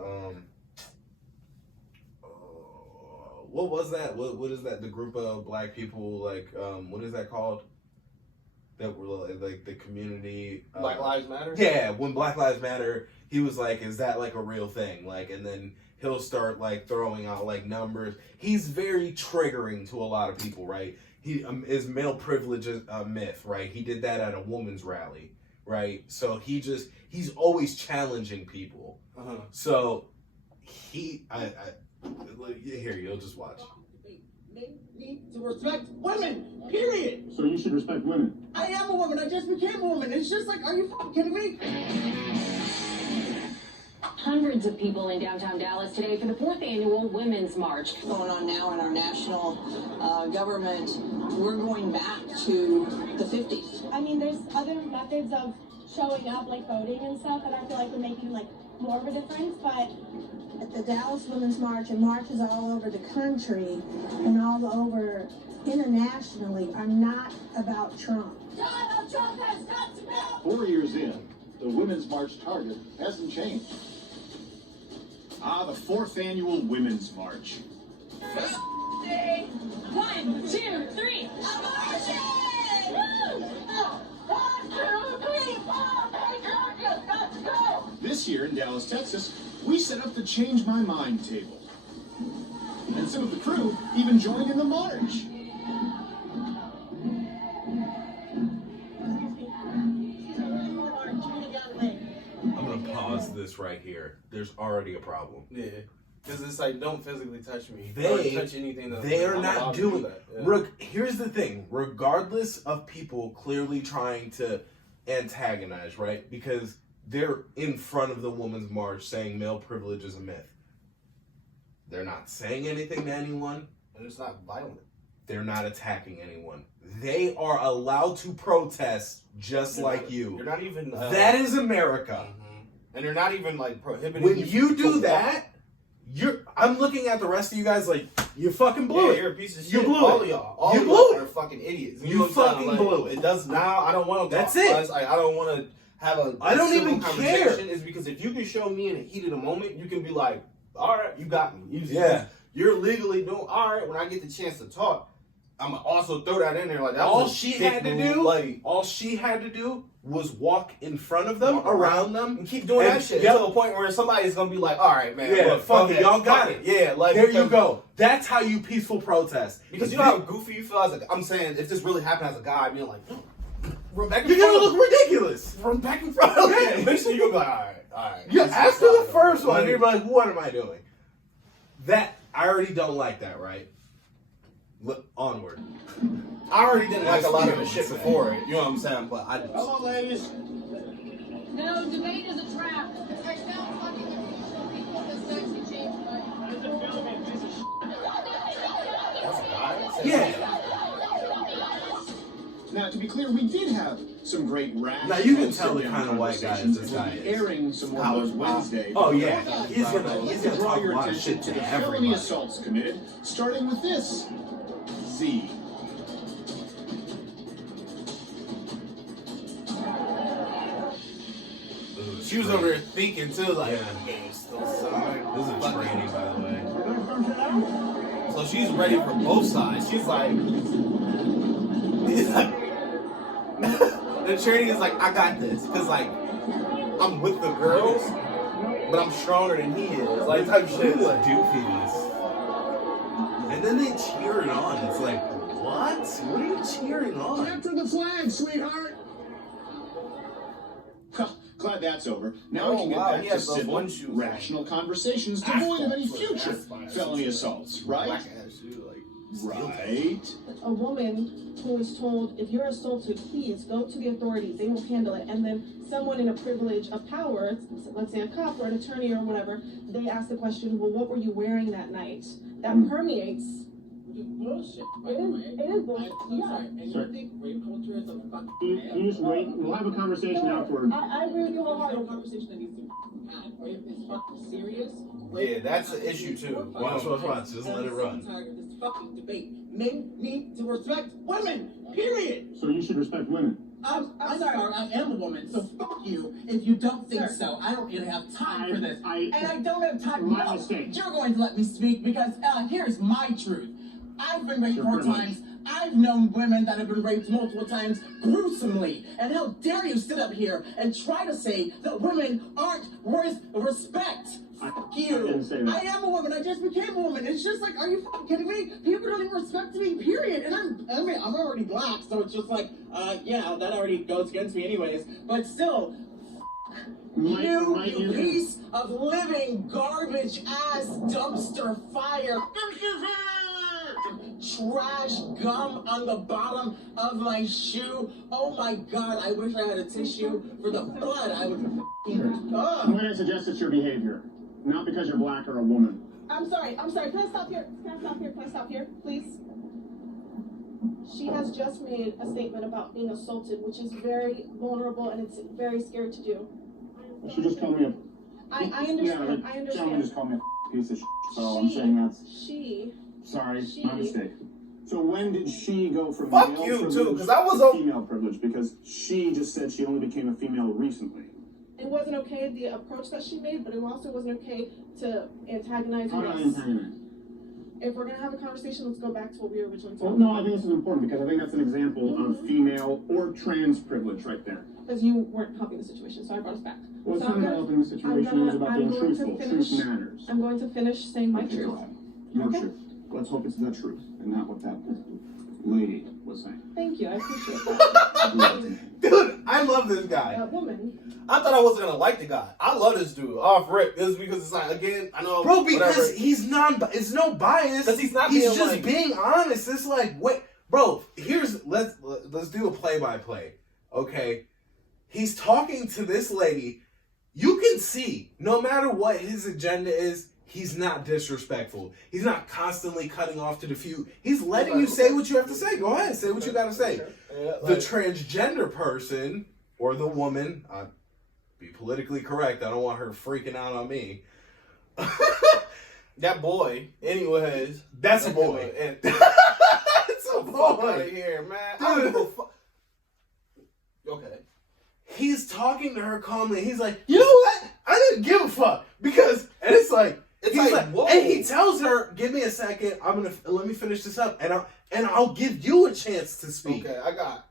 what was that? What is that? The group of black people like what is that called? That were like the community. Black Lives Matter. Yeah, when Black Lives Matter, he was like, "Is that like a real thing?" Like, and then he'll start like throwing out like numbers. He's very triggering to a lot of people, right? He is male privilege a myth, right? He did that at a woman's rally, right? So he's always challenging people. So here you'll just watch. They need to respect women, period. So you should respect women. I am a woman. I just became a woman. It's just like, are you fucking kidding me? Hundreds of people in downtown Dallas today for the 4th annual Women's March. Going on now in our national government, we're going back to the 50s. I mean, there's other methods of showing up, like voting and stuff, that I feel like we're making like more of a difference, but at the Dallas Women's March and marches all over the country and all over internationally are not about Trump. Donald Trump has got to go! 4 years in, the Women's March target hasn't changed. The 4th annual Women's March. 1, 2, 3. Abortion! Woo! 1, 2, 3, 4, patriarchy got to go! This year in Dallas, Texas, we set up the Change My Mind table. And some of the crew even joined in the march. I'm gonna pause this right here. There's already a problem. Yeah. Because it's like, don't physically touch me. They touch anything. They are not doing that. Yeah. Here's the thing. Regardless of people clearly trying to antagonize, right? Because they're in front of the Women's March saying male privilege is a myth. They're not saying anything to anyone. And it's not violent. They're not attacking anyone. They are allowed to protest just like you. You're not even... that is America. And they're not even like prohibiting... When you do that, I'm looking at the rest of you guys like, you fucking blew it. You're a piece of shit. You blew all it. of y'all. All you of blew y'all it. are fucking idiots. You know what I'm saying? fucking blew it. It does now. I don't want to That's talk. it. It's like, I don't want to have a I don't civil even conversation. care. Is because if you can show me in the heat of the moment, you can be like, all right, you got me. Yeah. You're legally doing, all right, when I get the chance to talk, I'm gonna also throw that in there. Like that All was a she dick had to move, do, like, all she had to do was walk in front of them, around them, and keep doing and- that shit yep. to a point where somebody's gonna be like, all right, man, Yeah, look, fuck it, okay, y'all got fuck it. Yeah, like There you go. That's how you peaceful protest. Because you know how goofy you feel as a, I'm saying, if this really happened as a guy, being like, run back in You're front gonna of look ridiculous. run back in front of Yeah. him. Eventually you'll be like, all right. Yeah, This is after the fine, first though. one, Like, you're like, what am I doing? That, I already don't like that, right? Look, onward. I already didn't like a lot of the That's shit what I'm before it. You know what I'm saying? But I Hello, ladies. No, debate is a trap. that's a guy. Yeah. Now, to be clear, we did have some great rash. Now, you can tell the kind of white guy conversations, this and we'll guy be is. airing some more of those Wednesday. Oh, yeah. But He's gonna draw talk a your lot of attention shit to to the felony everybody. assaults committed, starting with this. Z. She was over there thinking too, like, Yeah. "Hey, still sorry." This is a training, by the way. So she's ready for both sides. She's like, the training is like, I got this, cause like I'm with the girls, but I'm stronger than he is, like type shit. Look Like, at the doofiness. And then they cheer it on. It's like, what? What are you cheering on? After the flag, sweetheart. Glad that's over. Now we Oh, can get wow, back he to has those civil, one shoes on. rational conversations devoid of any future felony assaults, right? black ass shoe, like, Right. A woman who is told, if you're assaulted, please go to the authorities, they will handle it. And then someone in a privilege of power, let's say a cop or an attorney or whatever, they ask the question, well, what were you wearing that night? That permeates. Bullshit. It is bullshit. Yeah. And you think rape culture is a fucking You just wait. We'll have a conversation afterward. I agree with you no wholeheartedly. conversation that needs to be had. Or if it's fucking serious. Yeah, that's the issue too. Watch. Just let it run. I'm tired of this fucking debate. Men need to respect women. Period. So you should respect women. I'm sorry. I am a woman. So fuck you if you don't think so. I don't really have time for this. And I don't have time. My No, mistake. you're going to let me speak because here's my truth. I've been raped Your 4 privilege. times. I've known women that have been raped multiple times gruesomely. And how dare you sit up here and try to say that women aren't worth respect? Fuck you. I didn't say that. I am a woman. I just became a woman. It's just like, are you fucking kidding me? People don't even respect me, period. And I'm already black, so it's just like, yeah, that already goes against me anyways. But still, you piece of living garbage ass dumpster fire. Trash gum on the bottom of my shoe. Oh my god, I wish I had a tissue for the blood. I would I'm going to suggest it's your behavior, not because you're black or a woman. I'm sorry. Can I stop here? Please? She has just made a statement about being assaulted, which is very vulnerable and it's very scary to do. She just called me a... I understand. Yeah, the I gentleman understand. just called me a piece of shit, so I'm saying that's... She. Sorry, She- my mistake. So when did she go from Fuck male you, privilege too, 'cause I was to a- female privilege? Because she just said she only became a female recently. It wasn't okay, the approach that she made, but it also wasn't okay to antagonize How her. did I antagonize? If we're gonna have a conversation, let's go back to what we were originally Well, talking no, I about. think this is important because I think that's an example of female or trans privilege right there. Because you weren't helping the situation, so I brought us back. Well, it's So not about helping the situation, it's about being truthful. Truth matters. I'm going to finish saying my Okay, go truth. ahead. Your Okay. truth. Let's hope it's the truth and not what that lady was saying. Thank you, I appreciate that. Dude, I love this guy. That woman. I thought I wasn't gonna like the guy. I love this dude. Off rip. This is because it's like, again, I know, Bro, because whatever. he's it's no bias. 'Cause he's not He's being, just like- being honest. It's like, wait, bro. Let's do a play-by-play. Okay, he's talking to this lady. You can see, no matter what his agenda is, he's not disrespectful. He's not constantly cutting off to the few. He's letting you say what you have to say. Go ahead, say what you gotta say. Yeah, The like- transgender person or the woman, be politically correct. I don't want her freaking out on me. that boy, anyways. That's a boy. And It's a fuck out of boy. here, man. I don't give a fuck. Okay. He's talking to her calmly. He's like, you know what? I didn't give a fuck because, and it's like, It's He's like, whoa. and he tells her, "Give me a second. Let me finish this up, and I'll give you a chance to speak." Okay, I got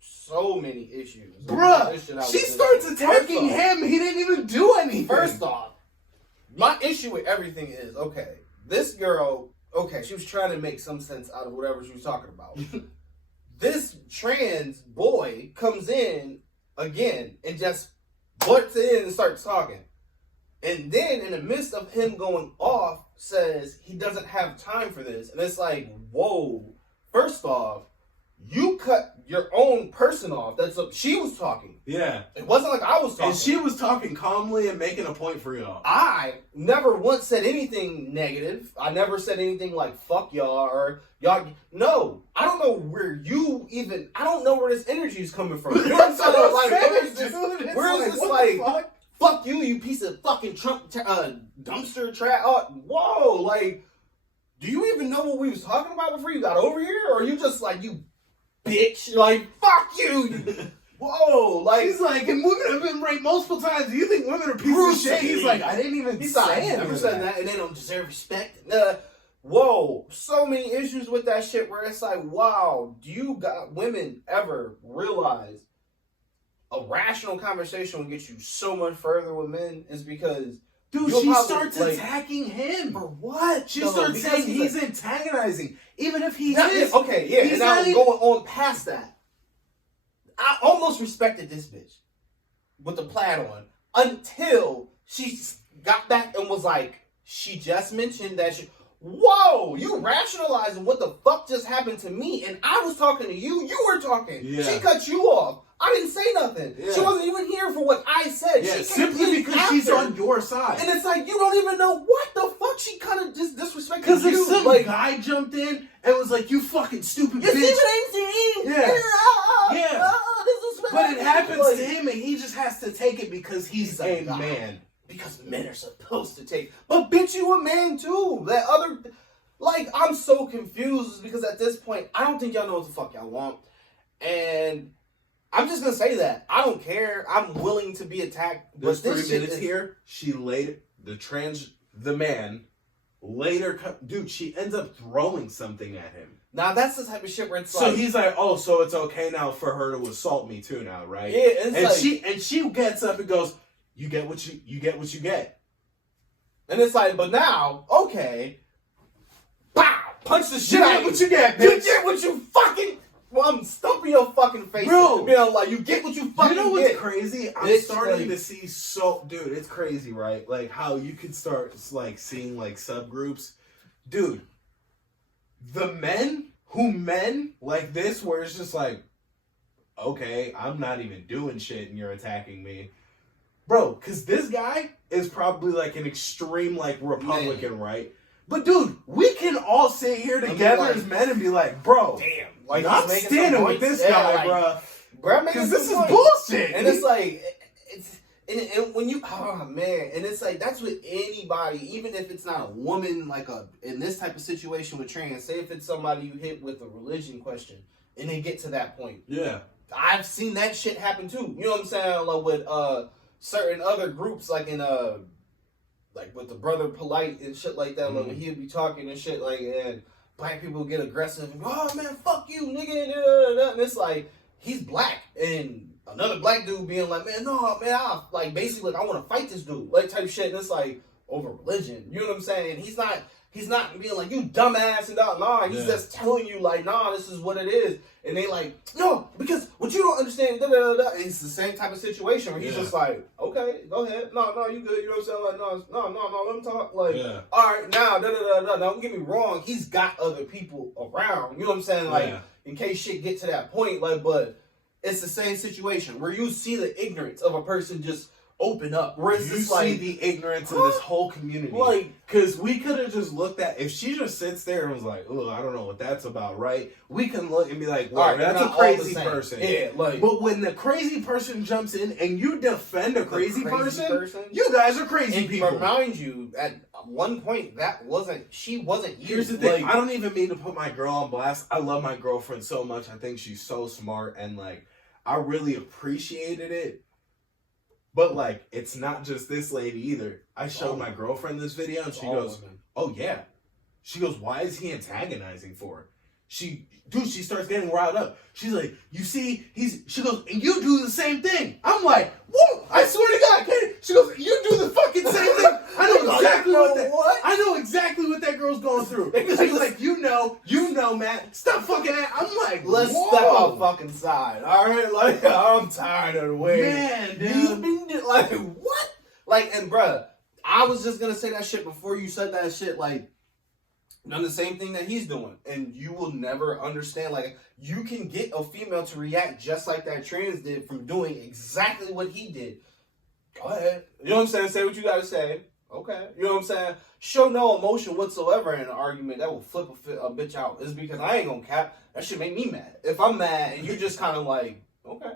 so many issues. Bruh, This shit I she was starts in. attacking First off- him. He didn't even do anything. First off, my issue with everything is, okay, this girl, okay, she was trying to make some sense out of whatever she was talking about. This trans boy comes in again and just butts in and starts talking. And then in the midst of him going off, says he doesn't have time for this. And it's like, whoa. First off, you cut your own person off. She was talking. Yeah. It wasn't like I was talking. And she was talking calmly and making a point for y'all. I never once said anything negative. I never said anything like fuck y'all or y'all. No, I don't know where I don't know where this energy is coming from. You know what I'm saying? Like, where is this like, fuck you, you piece of fucking Trump dumpster trash. Whoa, like, do you even know what we was talking about before you got over here? Or are you just like, you bitch? Like, fuck you. Whoa, like, he's like, and women have been raped multiple times. Do you think women are pieces of shit? He's like, I didn't even say I never said that, and they don't deserve respect. Whoa, so many issues with that shit where it's like, wow, do you got women ever realize a rational conversation will get you so much further with men? Is because dude, she starts attacking him. For what? She starts saying he's antagonizing, even if he is. Okay, yeah, and now I'm going on past that. I almost respected this bitch with the plaid on until she got back and was like, she just mentioned that she. Whoa, you rationalizing what the fuck just happened to me, and I was talking to you. You were talking. Yeah. She cut you off. I didn't say nothing. Yeah. She wasn't even here for what I said. Yeah, she simply because she's on your side. And it's like, you don't even know what the fuck she kind of just disrespected. Because if you. some Like, guy jumped in and was like, you fucking stupid you bitch. see what I'm saying? Yeah. Disrespect. But it happens Like, to him, and he just has to take it because he's a man. Because men are supposed to take. But bitch, you a man too. That other. Like, I'm so confused because at this point, I don't think y'all know what the fuck y'all want. And I'm just going to say that. I don't care. I'm willing to be attacked. There's but 3 minutes here. She laid the man later, dude, she ends up throwing something at him. Now, that's the type of shit where it's so like. He's like, oh, so it's okay now for her to assault me too now, right? Yeah, and she gets up and goes, you get what you get. And it's like, but now, okay. Bow! Punch the shit out of you. What you get, bitch. You get what you fucking. Well, I'm stumping your fucking face. Bro. Like, you get what you fucking You know what's get. crazy? I'm It's starting like- to see dude, it's crazy, right? Like how you could start like seeing like subgroups. Dude, the men like this where it's just like, okay, I'm not even doing shit and you're attacking me. Bro, because this guy is probably like an extreme like Republican, right? But dude, we can all sit here together as men and be like, bro, damn, like he's I'm making standing some with points. this guy, like, bro. Because this is bullshit. And it's like, and when you, oh man, and it's like, that's with anybody, even if it's not a woman, like in this type of situation with trans, say if it's somebody you hit with a religion question, and they get to that point. Yeah. I've seen that shit happen too. You know what I'm saying? Like with certain other groups, like in like with the brother Polite and shit like that, like when he'd be talking and shit, like, and black people get aggressive and go, oh man, fuck you, nigga, and it's like, he's black, and another black dude being like, man, no, man, like, basically, like, I want to fight this dude, like, type shit, and it's like, over religion, you know what I'm saying? He's not being like, you dumbass, and nah, he's just telling you, like, nah, this is what it is, and they like, no, because what you don't understand, it's the same type of situation where he's just like, okay, go ahead, no, you good, you know what I'm saying, like, no, let him talk, like, all right, now, now, don't get me wrong, he's got other people around, you know what I'm saying, like, in case shit get to that point, like, but it's the same situation where you see the ignorance of a person just open up. Whereas you see the ignorance of this whole community. Like, because we could have just looked at, if she just sits there and was like, oh, I don't know what that's about, right? We can look and be like, well, that's a crazy person. Yeah, like. But when the crazy person jumps in and you defend a crazy person, you guys are crazy people. And remind you, at one point, she wasn't you. Here's the thing, I don't even mean to put my girl on blast. I love my girlfriend so much. I think she's so smart and like, I really appreciated it. But like, it's not just this lady either. I showed my girlfriend this video, and she all goes, women. "Oh yeah." She goes, "Why is he antagonizing for her?" She starts getting riled up. She's like, "You see, she goes, and you do the same thing." I'm like, "Whoa, I swear to God, Katie." She goes, "You do the fucking same thing." I know exactly I know exactly what that girl's going through. She's like, you know, Matt. Stop fucking at. I'm like, let's whoa. step out fucking side. All right, like, I'm tired of the way. Man, You've dude. been like, what? Like, and bruh, I was just gonna say that shit before you said that shit. Like, done the same thing that he's doing, and you will never understand. Like, you can get a female to react just like that trans did from doing exactly what he did. Go ahead. You know what I'm saying? Say what you gotta say. Okay. You know what I'm saying? Show no emotion whatsoever in an argument that will flip a bitch out. It's because I ain't gonna cap. That shit make me mad. If I'm mad and you just kind of like, okay,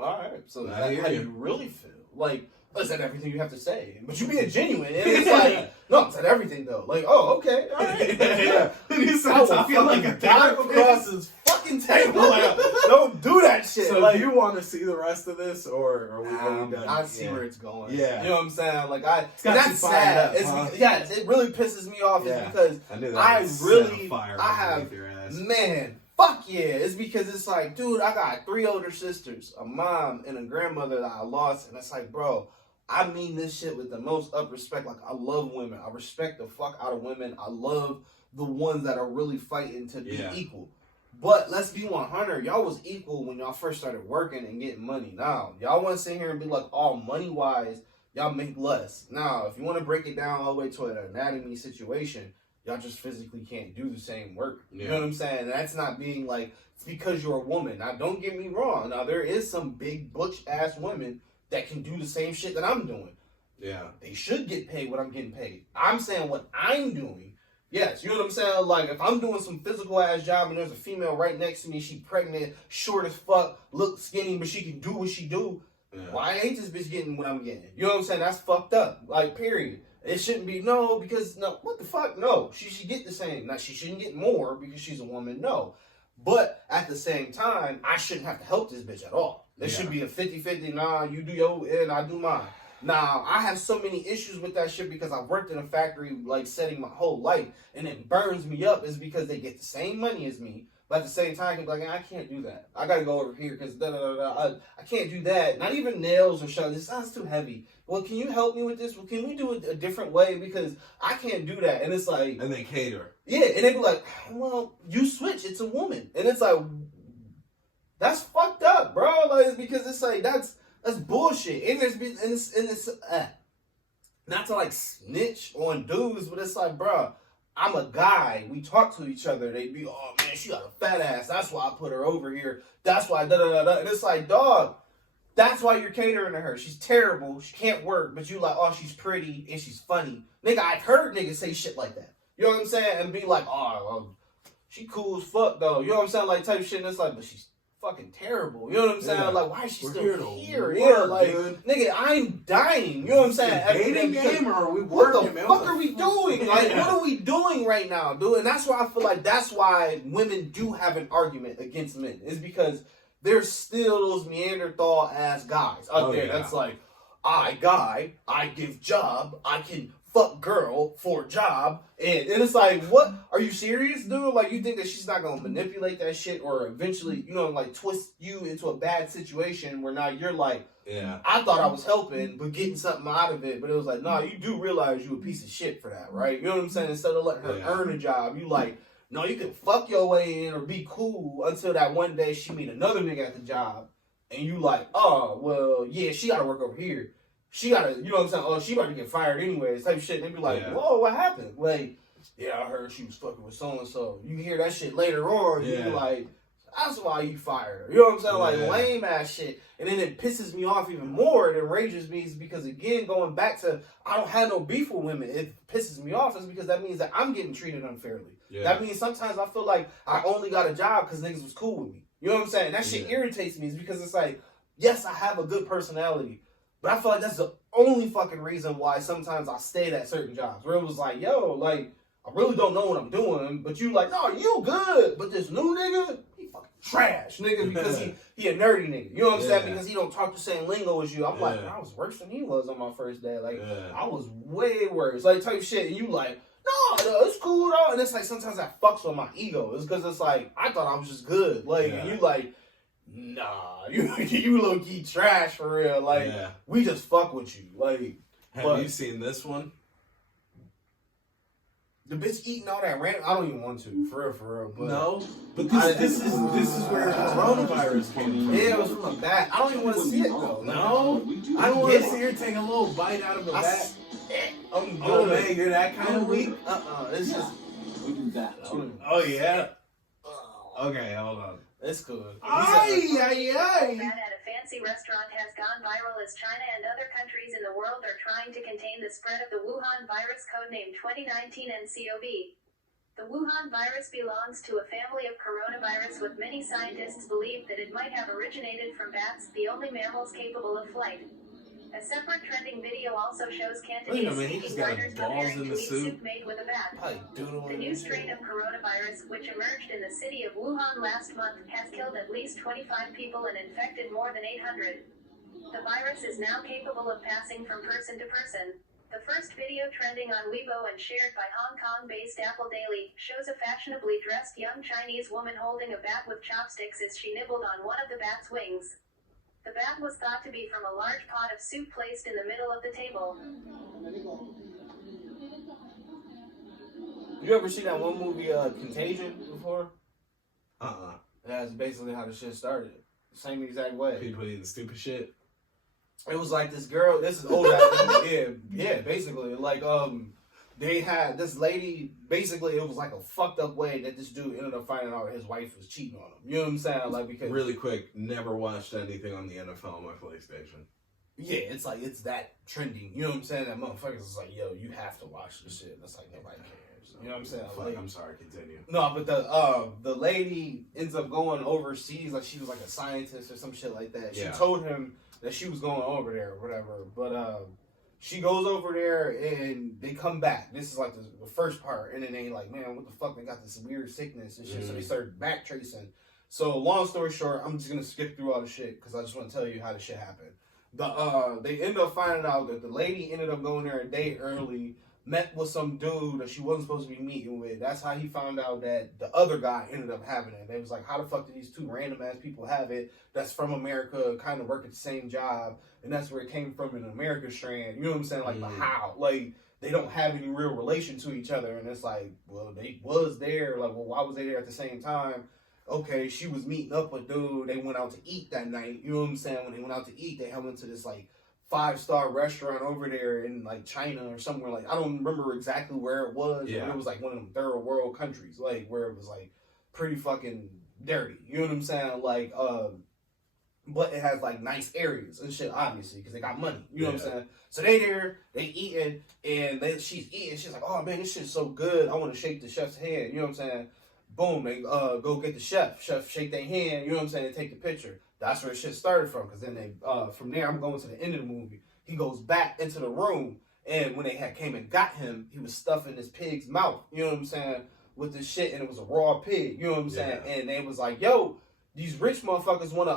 all right. So that's how you really feel. Like, is that everything you have to say? But you being genuine, and it's like, no, it's not everything though. Like, oh, okay, all right. Yeah. I will fucking dive across his fucking table. Like, don't do that shit. So, like, do you want to see the rest of this, or are we done? I see where it's going. Yeah. You know what I'm saying? Like, and got that's you fired sad. up, huh? Yes, it really pisses me off. Yeah. Is because I knew that I was really, fire I have, your ass. man, fuck yeah. It's because it's like, dude, I got 3 older sisters, a mom, and a grandmother that I lost, and it's like, bro, I mean this shit with the most up respect. Like, I love women. I respect the fuck out of women. I love the ones that are really fighting to be equal. But let's be 100. Y'all was equal when y'all first started working and getting money. Now, y'all want to sit here and be like, oh, money-wise, y'all make less. Now, if you want to break it down all the way to an anatomy situation, y'all just physically can't do the same work. You know what I'm saying? And that's not being like, it's because you're a woman. Now, don't get me wrong. Now, there is some big butch-ass women that can do the same shit that I'm doing. Yeah. They should get paid what I'm getting paid. I'm saying what I'm doing. Yes, you know what I'm saying? Like, if I'm doing some physical ass job and there's a female right next to me, she pregnant, short as fuck, look skinny, but she can do what she do, why ain't this bitch getting what I'm getting? You know what I'm saying? That's fucked up. Like, period. It shouldn't be, no, because, no, what the fuck? No, she should get the same. Now, she shouldn't get more because she's a woman, no. But at the same time, I shouldn't have to help this bitch at all. There should be a 50-50. Nah, you do your end, I do mine. Now, I have so many issues with that shit because I've worked in a factory, like, setting my whole life, and it burns me up is because they get the same money as me, but at the same time, I'm like, I can't do that. I gotta go over here because I can't do that. Not even nails or something. This sounds too heavy. Well, can you help me with this? Well, can we do it a different way? Because I can't do that. And it's like... And they cater. Yeah, and they be like, well, you switch. It's a woman. And it's like... That's fucked up, bro. Like, it's because it's like that's bullshit. And it's not to like snitch on dudes, but it's like, bro, I'm a guy. We talk to each other. They be, oh man, she got a fat ass. That's why I put her over here. That's why da da da da. And it's like, dog, that's why you're catering to her. She's terrible. She can't work, but you like, oh, she's pretty and she's funny. Nigga, I've heard niggas say shit like that. You know what I'm saying? And be like, oh, she cool as fuck though. You know what I'm saying? Like type shit. And it's like, but she's fucking terrible. You know what I'm saying? Like, why is she still here? Yeah, like, dude. Nigga, I'm dying. You know what I'm saying? Dating game, or are we what working, the man? fuck are we doing? Like, what are we doing right now, dude? And that's why I feel like that's why women do have an argument against men. Is because there's still those Neanderthal ass guys out there. That's like, I give job, I can fuck girl for a job, and it's like, what? Are you serious, dude? Like, you think that she's not gonna manipulate that shit or eventually, you know, like twist you into a bad situation where now you're like, I thought I was helping, but getting something out of it, but it was like, no, you do realize you a piece of shit for that, right? You know what I'm saying? Instead of letting her earn a job, you like, no, you can fuck your way in or be cool until that one day she meet another nigga at the job, and you like, oh, well, yeah, she gotta work over here. She gotta, you know what I'm saying? Oh, she about to get fired anyways, type shit. And they be like, whoa, what happened? Like, yeah, I heard she was fucking with so-and-so. You hear that shit later on, you be like, that's why you fired her. You know what I'm saying? Like, lame ass shit. And then it pisses me off even more. It enrages me is because, again, going back to, I don't have no beef with women. It pisses me off is because that means that I'm getting treated unfairly. That means sometimes I feel like I only got a job because niggas was cool with me. You know what I'm saying? That shit irritates me is because it's like, yes, I have a good personality, but I feel like that's the only fucking reason why sometimes I stayed at certain jobs. Where it was like, yo, like, I really don't know what I'm doing, but you like, no, you good. But this new nigga, he fucking trash, nigga, because he a nerdy nigga. You know what I'm saying? Yeah. Because he don't talk the same lingo as you. I'm like, Yeah. I was worse than he was on my first day. Like, Yeah. I was way worse. Like, type shit. And you like, no, it's cool, though. And it's like, sometimes that fucks with my ego. It's because it's like, I thought I was just good. Like, and you like, nah, you low-key trash for real. Like, we just fuck with you. Like, have you seen this one? The bitch eating all that random. I don't even want to, for real. But No, but this is where coronavirus came from. Yeah, it was from a bat. I don't even want to see it though. No, I don't want to see her take a little bite out of a bat. I'm good. Oh man, you're that kind of weak. It's just. We do that too. Oh yeah. Okay, hold on. It's good. Ay. At a fancy restaurant has gone viral as China and other countries in the world are trying to contain the spread of the Wuhan virus, codenamed 2019 nCoV. The Wuhan virus belongs to a family of coronavirus, with many scientists believe that it might have originated from bats, the only mammals capable of flight. A separate trending video also shows Cantonese-speaking writers preparing to eat soup made with a bat. The new strain of coronavirus, which emerged in the city of Wuhan last month, has killed at least 25 people and infected more than 800. The virus is now capable of passing from person to person. The first video trending on Weibo and shared by Hong Kong-based Apple Daily shows a fashionably dressed young Chinese woman holding a bat with chopsticks as she nibbled on one of the bat's wings. The bat was thought to be from a large pot of soup placed in the middle of the table. You ever see that one movie, Contagion, before? Uh-uh. That's basically how the shit started. Same exact way. People eating stupid shit. It was like this girl. This is old. yeah, basically. Like, they had this lady. Basically, it was like a fucked up way that this dude ended up finding out his wife was cheating on him. You know what I'm saying? Like, because Really quick, never watched anything on the NFL on my PlayStation. yeah, it's like it's that trending. You know what I'm saying? That motherfuckers is like, yo, you have to watch this shit. That's like nobody cares. You know what I'm saying? Fuck, Like, I'm sorry, continue. no, but the lady ends up going overseas. Like, she was like a scientist or some shit like that. She told him that she was going over there or whatever. But she goes over there and they come back. This is like the first part. And then they like, man, what the fuck? They got this weird sickness and shit. So they started back tracing. So long story short, I'm just going to skip through all the shit because I just want to tell you how the shit happened. They end up finding out that the lady ended up going there a day early, met with some dude that she wasn't supposed to be meeting with. That's how he found out that the other guy ended up having it. They was like, how the fuck did these two random ass people have it that's from America, kind of work at the same job, and that's where it came from in America strand. You know what I'm saying? Like, the how. Like, they don't have any real relation to each other, and it's like, well, they was there. Like, well, why was they there at the same time? Okay, she was meeting up with dude. They went out to eat that night. You know what I'm saying? When they went out to eat, they went to this, like, 5-star restaurant over there in like China or somewhere. Like, I don't remember exactly where it was, but it was like one of them third world countries, like where it was like pretty fucking dirty. You know what I'm saying? Like, but it has like nice areas and shit, obviously, because they got money. You know what I'm saying? So they there, they eating, and she's eating. She's like, oh man, this shit's so good. I want to shake the chef's hand. You know what I'm saying? Boom, they go get the chef. Chef shake their hand. You know what I'm saying? They take the picture. That's where shit started from. Because then they, from there, I'm going to the end of the movie. He goes back into the room, and when they came and got him, he was stuffing his pig's mouth. You know what I'm saying? With this shit, and it was a raw pig. You know what I'm saying? And they was like, yo, these rich motherfuckers want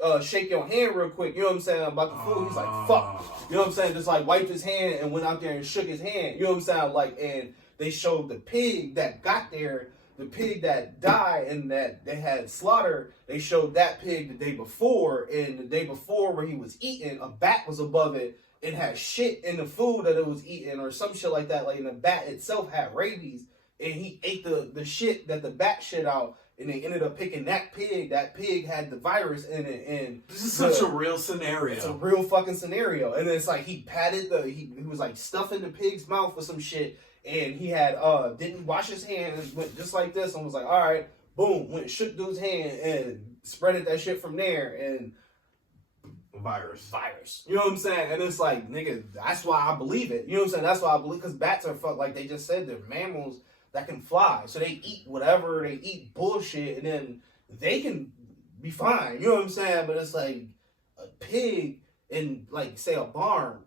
to shake your hand real quick. You know what I'm saying? About the food. He's like, fuck. You know what I'm saying? Just like wiped his hand and went out there and shook his hand. You know what I'm saying? Like, and they showed the pig that got there. The pig that died and that they had slaughtered, they showed that pig the day before, and the day before where he was eating, a bat was above it and had shit in the food that it was eating or some shit like that. Like, and the bat itself had rabies, and he ate the shit that the bat shit out, and they ended up picking that pig. That pig had the virus in it, and this is such a real scenario. It's a real fucking scenario, and it's like he patted he was like stuffing the pig's mouth with some shit. And he had didn't wash his hands, went just like this, and was like, all right, boom, went shook dude's hand and spreaded that shit from there, and virus. You know what I'm saying? And it's like, nigga, that's why I believe it. You know what I'm saying? That's why I believe, because bats are like they just said, they're mammals that can fly, so they eat whatever, they eat bullshit, and then they can be fine. You know what I'm saying? But it's like a pig in, like, say, a barn.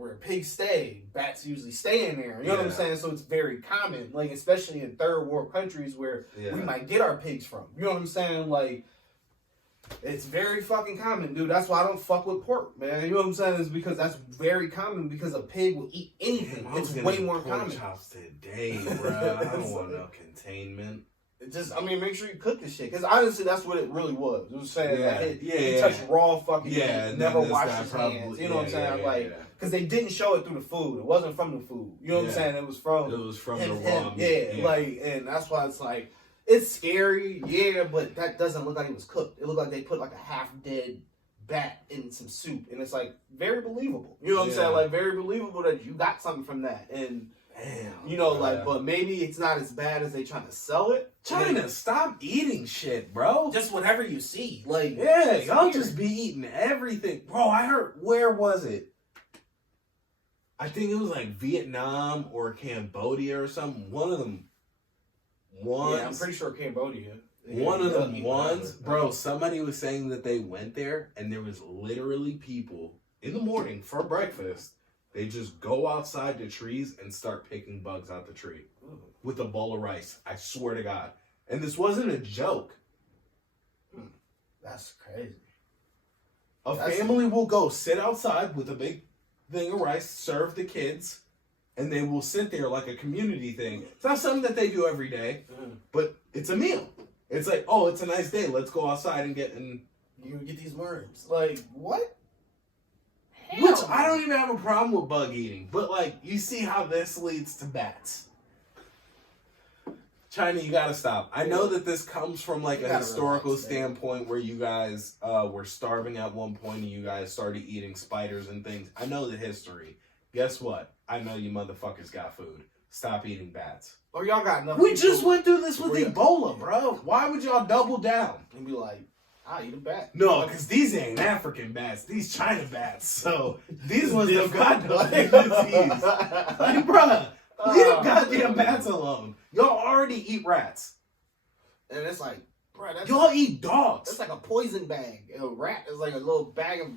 where pigs stay, bats usually stay in there. You know what I'm Yeah. saying? So it's very common, like especially in third world countries where Yeah. we might get our pigs from. You know what I'm saying? Like it's very fucking common, dude. That's why I don't fuck with pork, man. You know what I'm saying? It's because that's very common because a pig will eat anything. Damn, I was It's gonna way eat more pork common. chops today, bro. I don't want no containment. It just, I mean, make sure you cook this shit. Because honestly, that's what it really was. It was saying Yeah, that yeah, he yeah. touched raw fucking Yeah, meat, and never then this washed guy his probably- hands. You know what I'm yeah, saying? yeah, Like, yeah. because they didn't show it through the food. It wasn't from the food. You know what I'm Yeah. saying? It was from It was from him, the raw meat. Yeah, like, and that's why it's like, it's scary, yeah, but that doesn't look like it was cooked. It looked like they put like a half dead bat in some soup, and it's like very believable. You know what I'm saying? Yeah. Like very believable that you got something from that, and Damn, you know, bro. like, but maybe it's not as bad as they trying to sell it. China, stop eating shit, bro. Just whatever you see, like Yeah, it's y'all weird. just be eating everything. Bro, I heard, where was it? I think it was like Vietnam or Cambodia or something. One of them ones. Yeah, I'm pretty sure Cambodia. One of them Yeah, ones, whatever. bro, somebody was saying that they went there and there was literally people in the morning for breakfast. They just go outside the trees and start picking bugs out the tree with a bowl of rice. I swear to God. And this wasn't a joke. That's crazy. A That's- family will go sit outside with a big thing of rice, serve the kids, and they will sit there like a community thing. It's not something that they do every day, but it's a meal. It's like, oh, it's a nice day. Let's go outside and get and You get these worms. Like what? which I don't even have a problem with bug eating, but like you see how this leads to bats. China, you gotta stop. I know that this comes from like You a gotta historical relax, man. standpoint where you guys were starving at one point and you guys started eating spiders and things. I know the history. Guess what? I know you motherfuckers got food. Stop eating bats. Or y'all got enough. We people just went through this with Where you- Ebola, bro. Why would y'all double down? and be like, I'll eat a bat. No, because these ain't African bats. These China bats. So these ones don't got no Like, disease. Like, bruh, leave them goddamn bats alone. Y'all already eat rats. And it's like, bro, that's Y'all eat dogs. That's like a poison bag. A rat is like a little bag of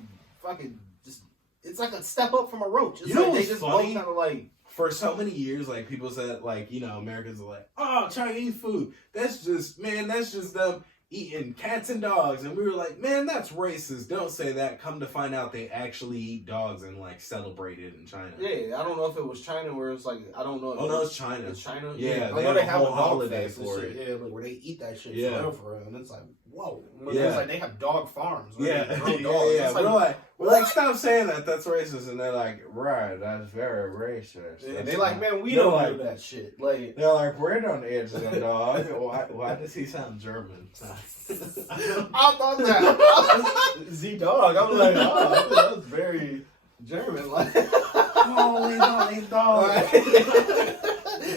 fucking just. It's like a step up from a roach. It's You know like they what's just funny? both kind of like. For so many years, like people said, like, you know, Americans are like, oh, Chinese food. That's just them eating cats and dogs. And we were like, man, that's racist. Don't say that. Come to find out they actually eat dogs and like celebrate it in China. Yeah, I don't know if it was China where it's like I don't know. If Oh no, it's China. It's China. Yeah, I they know have they a have whole a dog holiday fest and for shit. it. Yeah, like where they eat that shit Yeah. for real, and it's like whoa. Yeah. It's like they have dog farms. Where Yeah, they grow yeah, dogs. yeah. It's We're like, stop saying that. That's racist. And they're like, right, that's very racist. And That's they like, not- man, we They're don't like- do that shit. Like, They're like, we're don't eat the dog. Why does he sound German? I thought that Z dog. I'm like, oh, that was very German. Like, Holy dog.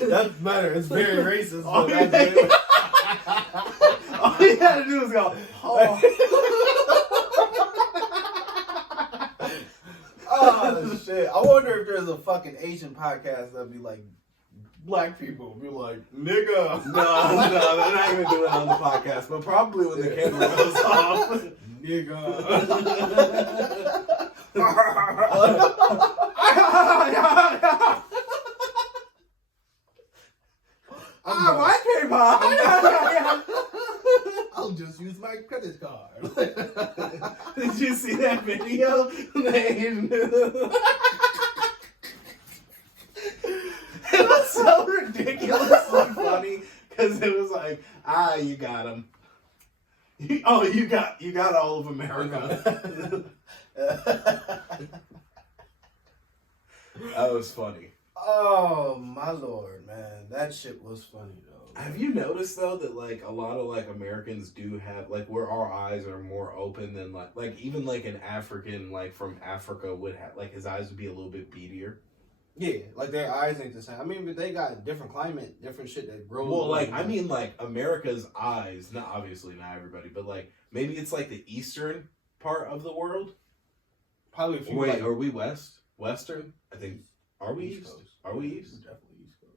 doesn't matter. It's very racist. All But you that's it. All you had to do was go, Oh shit! I wonder if there's a fucking Asian podcast that'd be like black people be like nigga. No, they're not even doing it on the podcast, but probably when the camera goes off. My paper. I'll just use my credit card. Did you see that video? It was so ridiculously funny because it was like, you got him. You got all of America. That was funny. Oh my lord, man, that shit was funny though. Have you noticed though that like a lot of like Americans do have like where our eyes are more open than like even like an African like from Africa would have like his eyes would be a little bit beadier. Yeah, like their eyes ain't the same. I mean, but they got different climate, different shit that grows. Well, like I mean, like America's eyes. Not obviously not everybody, but like maybe it's like the eastern part of the world. probably if you Wait, like, are we western? I think. Are we east? Coast. Are we east? Definitely East Coast.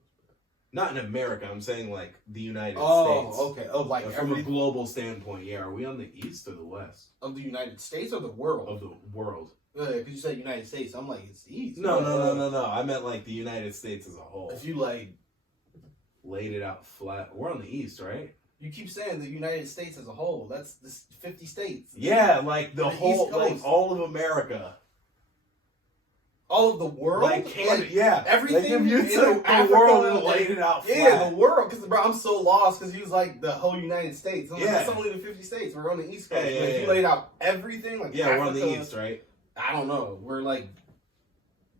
Not in America. I'm saying like the United States. Oh, okay. Oh, like From a every global standpoint, yeah. Are we on the east or the west of the United States or the world? of the world? Because you said United States. I'm like, it's East. No. I meant like the United States as a whole. If you like, laid it out flat. We're on the East, right? you keep saying the United States as a whole. That's 50 states. Yeah, like the whole, East Coast. like all of America. All of the world? Like Canada, yeah. Everything Like if you in took the Africa, world and laid it out flat. Yeah, the world. Because, bro, I'm so lost because he was like the whole United States. I'm like, Yeah. that's only the 50 states. We're on the East Coast. Yeah, But if you laid out everything, like Yeah, we're on the Africa, East, right? I don't know. We're like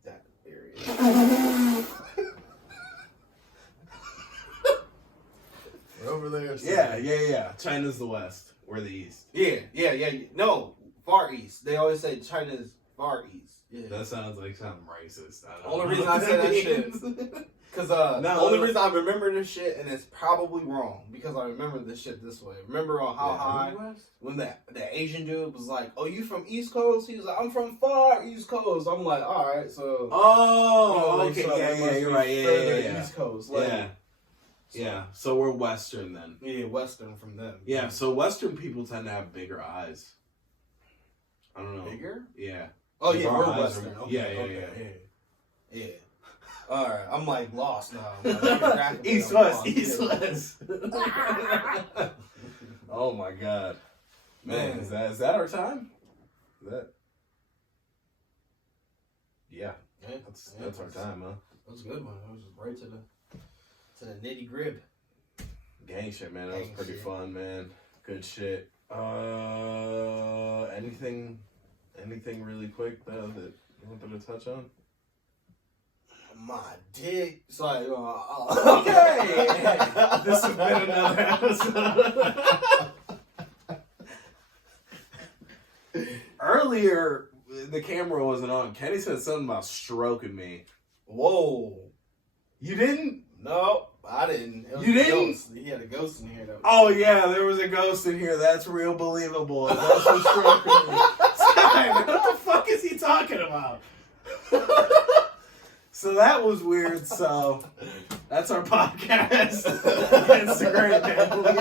that area. We're over there. So. Yeah. China's the West. We're the East. Yeah. No, Far East. They always say China's Far East. Yeah. That sounds like something racist. I The don't only know reason what I say that means. shit because the only reason I remember this shit, and it's probably wrong, because I remember this shit this way. Remember on How High when that Asian dude was like, "Oh, you from East Coast?" He was like, "I'm from Far East Coast." I'm like, "All right, so." Oh, okay, so it yeah, must you're be right, further yeah. East Coast, like, Yeah. Yeah, so we're Western then. yeah, Western from them. Yeah, so Western people tend to have bigger eyes. I don't know. Bigger? Yeah. Oh Like yeah, our we're eyes are- Western. Okay, yeah. All right, I'm like lost now. I'm East lost. West. Oh my god, man! Is that our time? Is that? Yeah, that's our time, huh? That was a good one. That was right to the nitty grib. Gang shit, man. That was Gang pretty shit. fun, man. Good shit. Anything really quick though that you wanted to touch on? My dick. It's like, Okay. This has been another episode. Earlier, the camera wasn't on. Kenny said something about stroking me. Whoa. You didn't? No, I didn't. It was You a didn't? Ghost. He had a ghost in here though. Oh yeah, there was a ghost in here. That's real believable. That's what stroking me. What the fuck is he talking about? So that was weird. So that's our podcast. Instagram, man.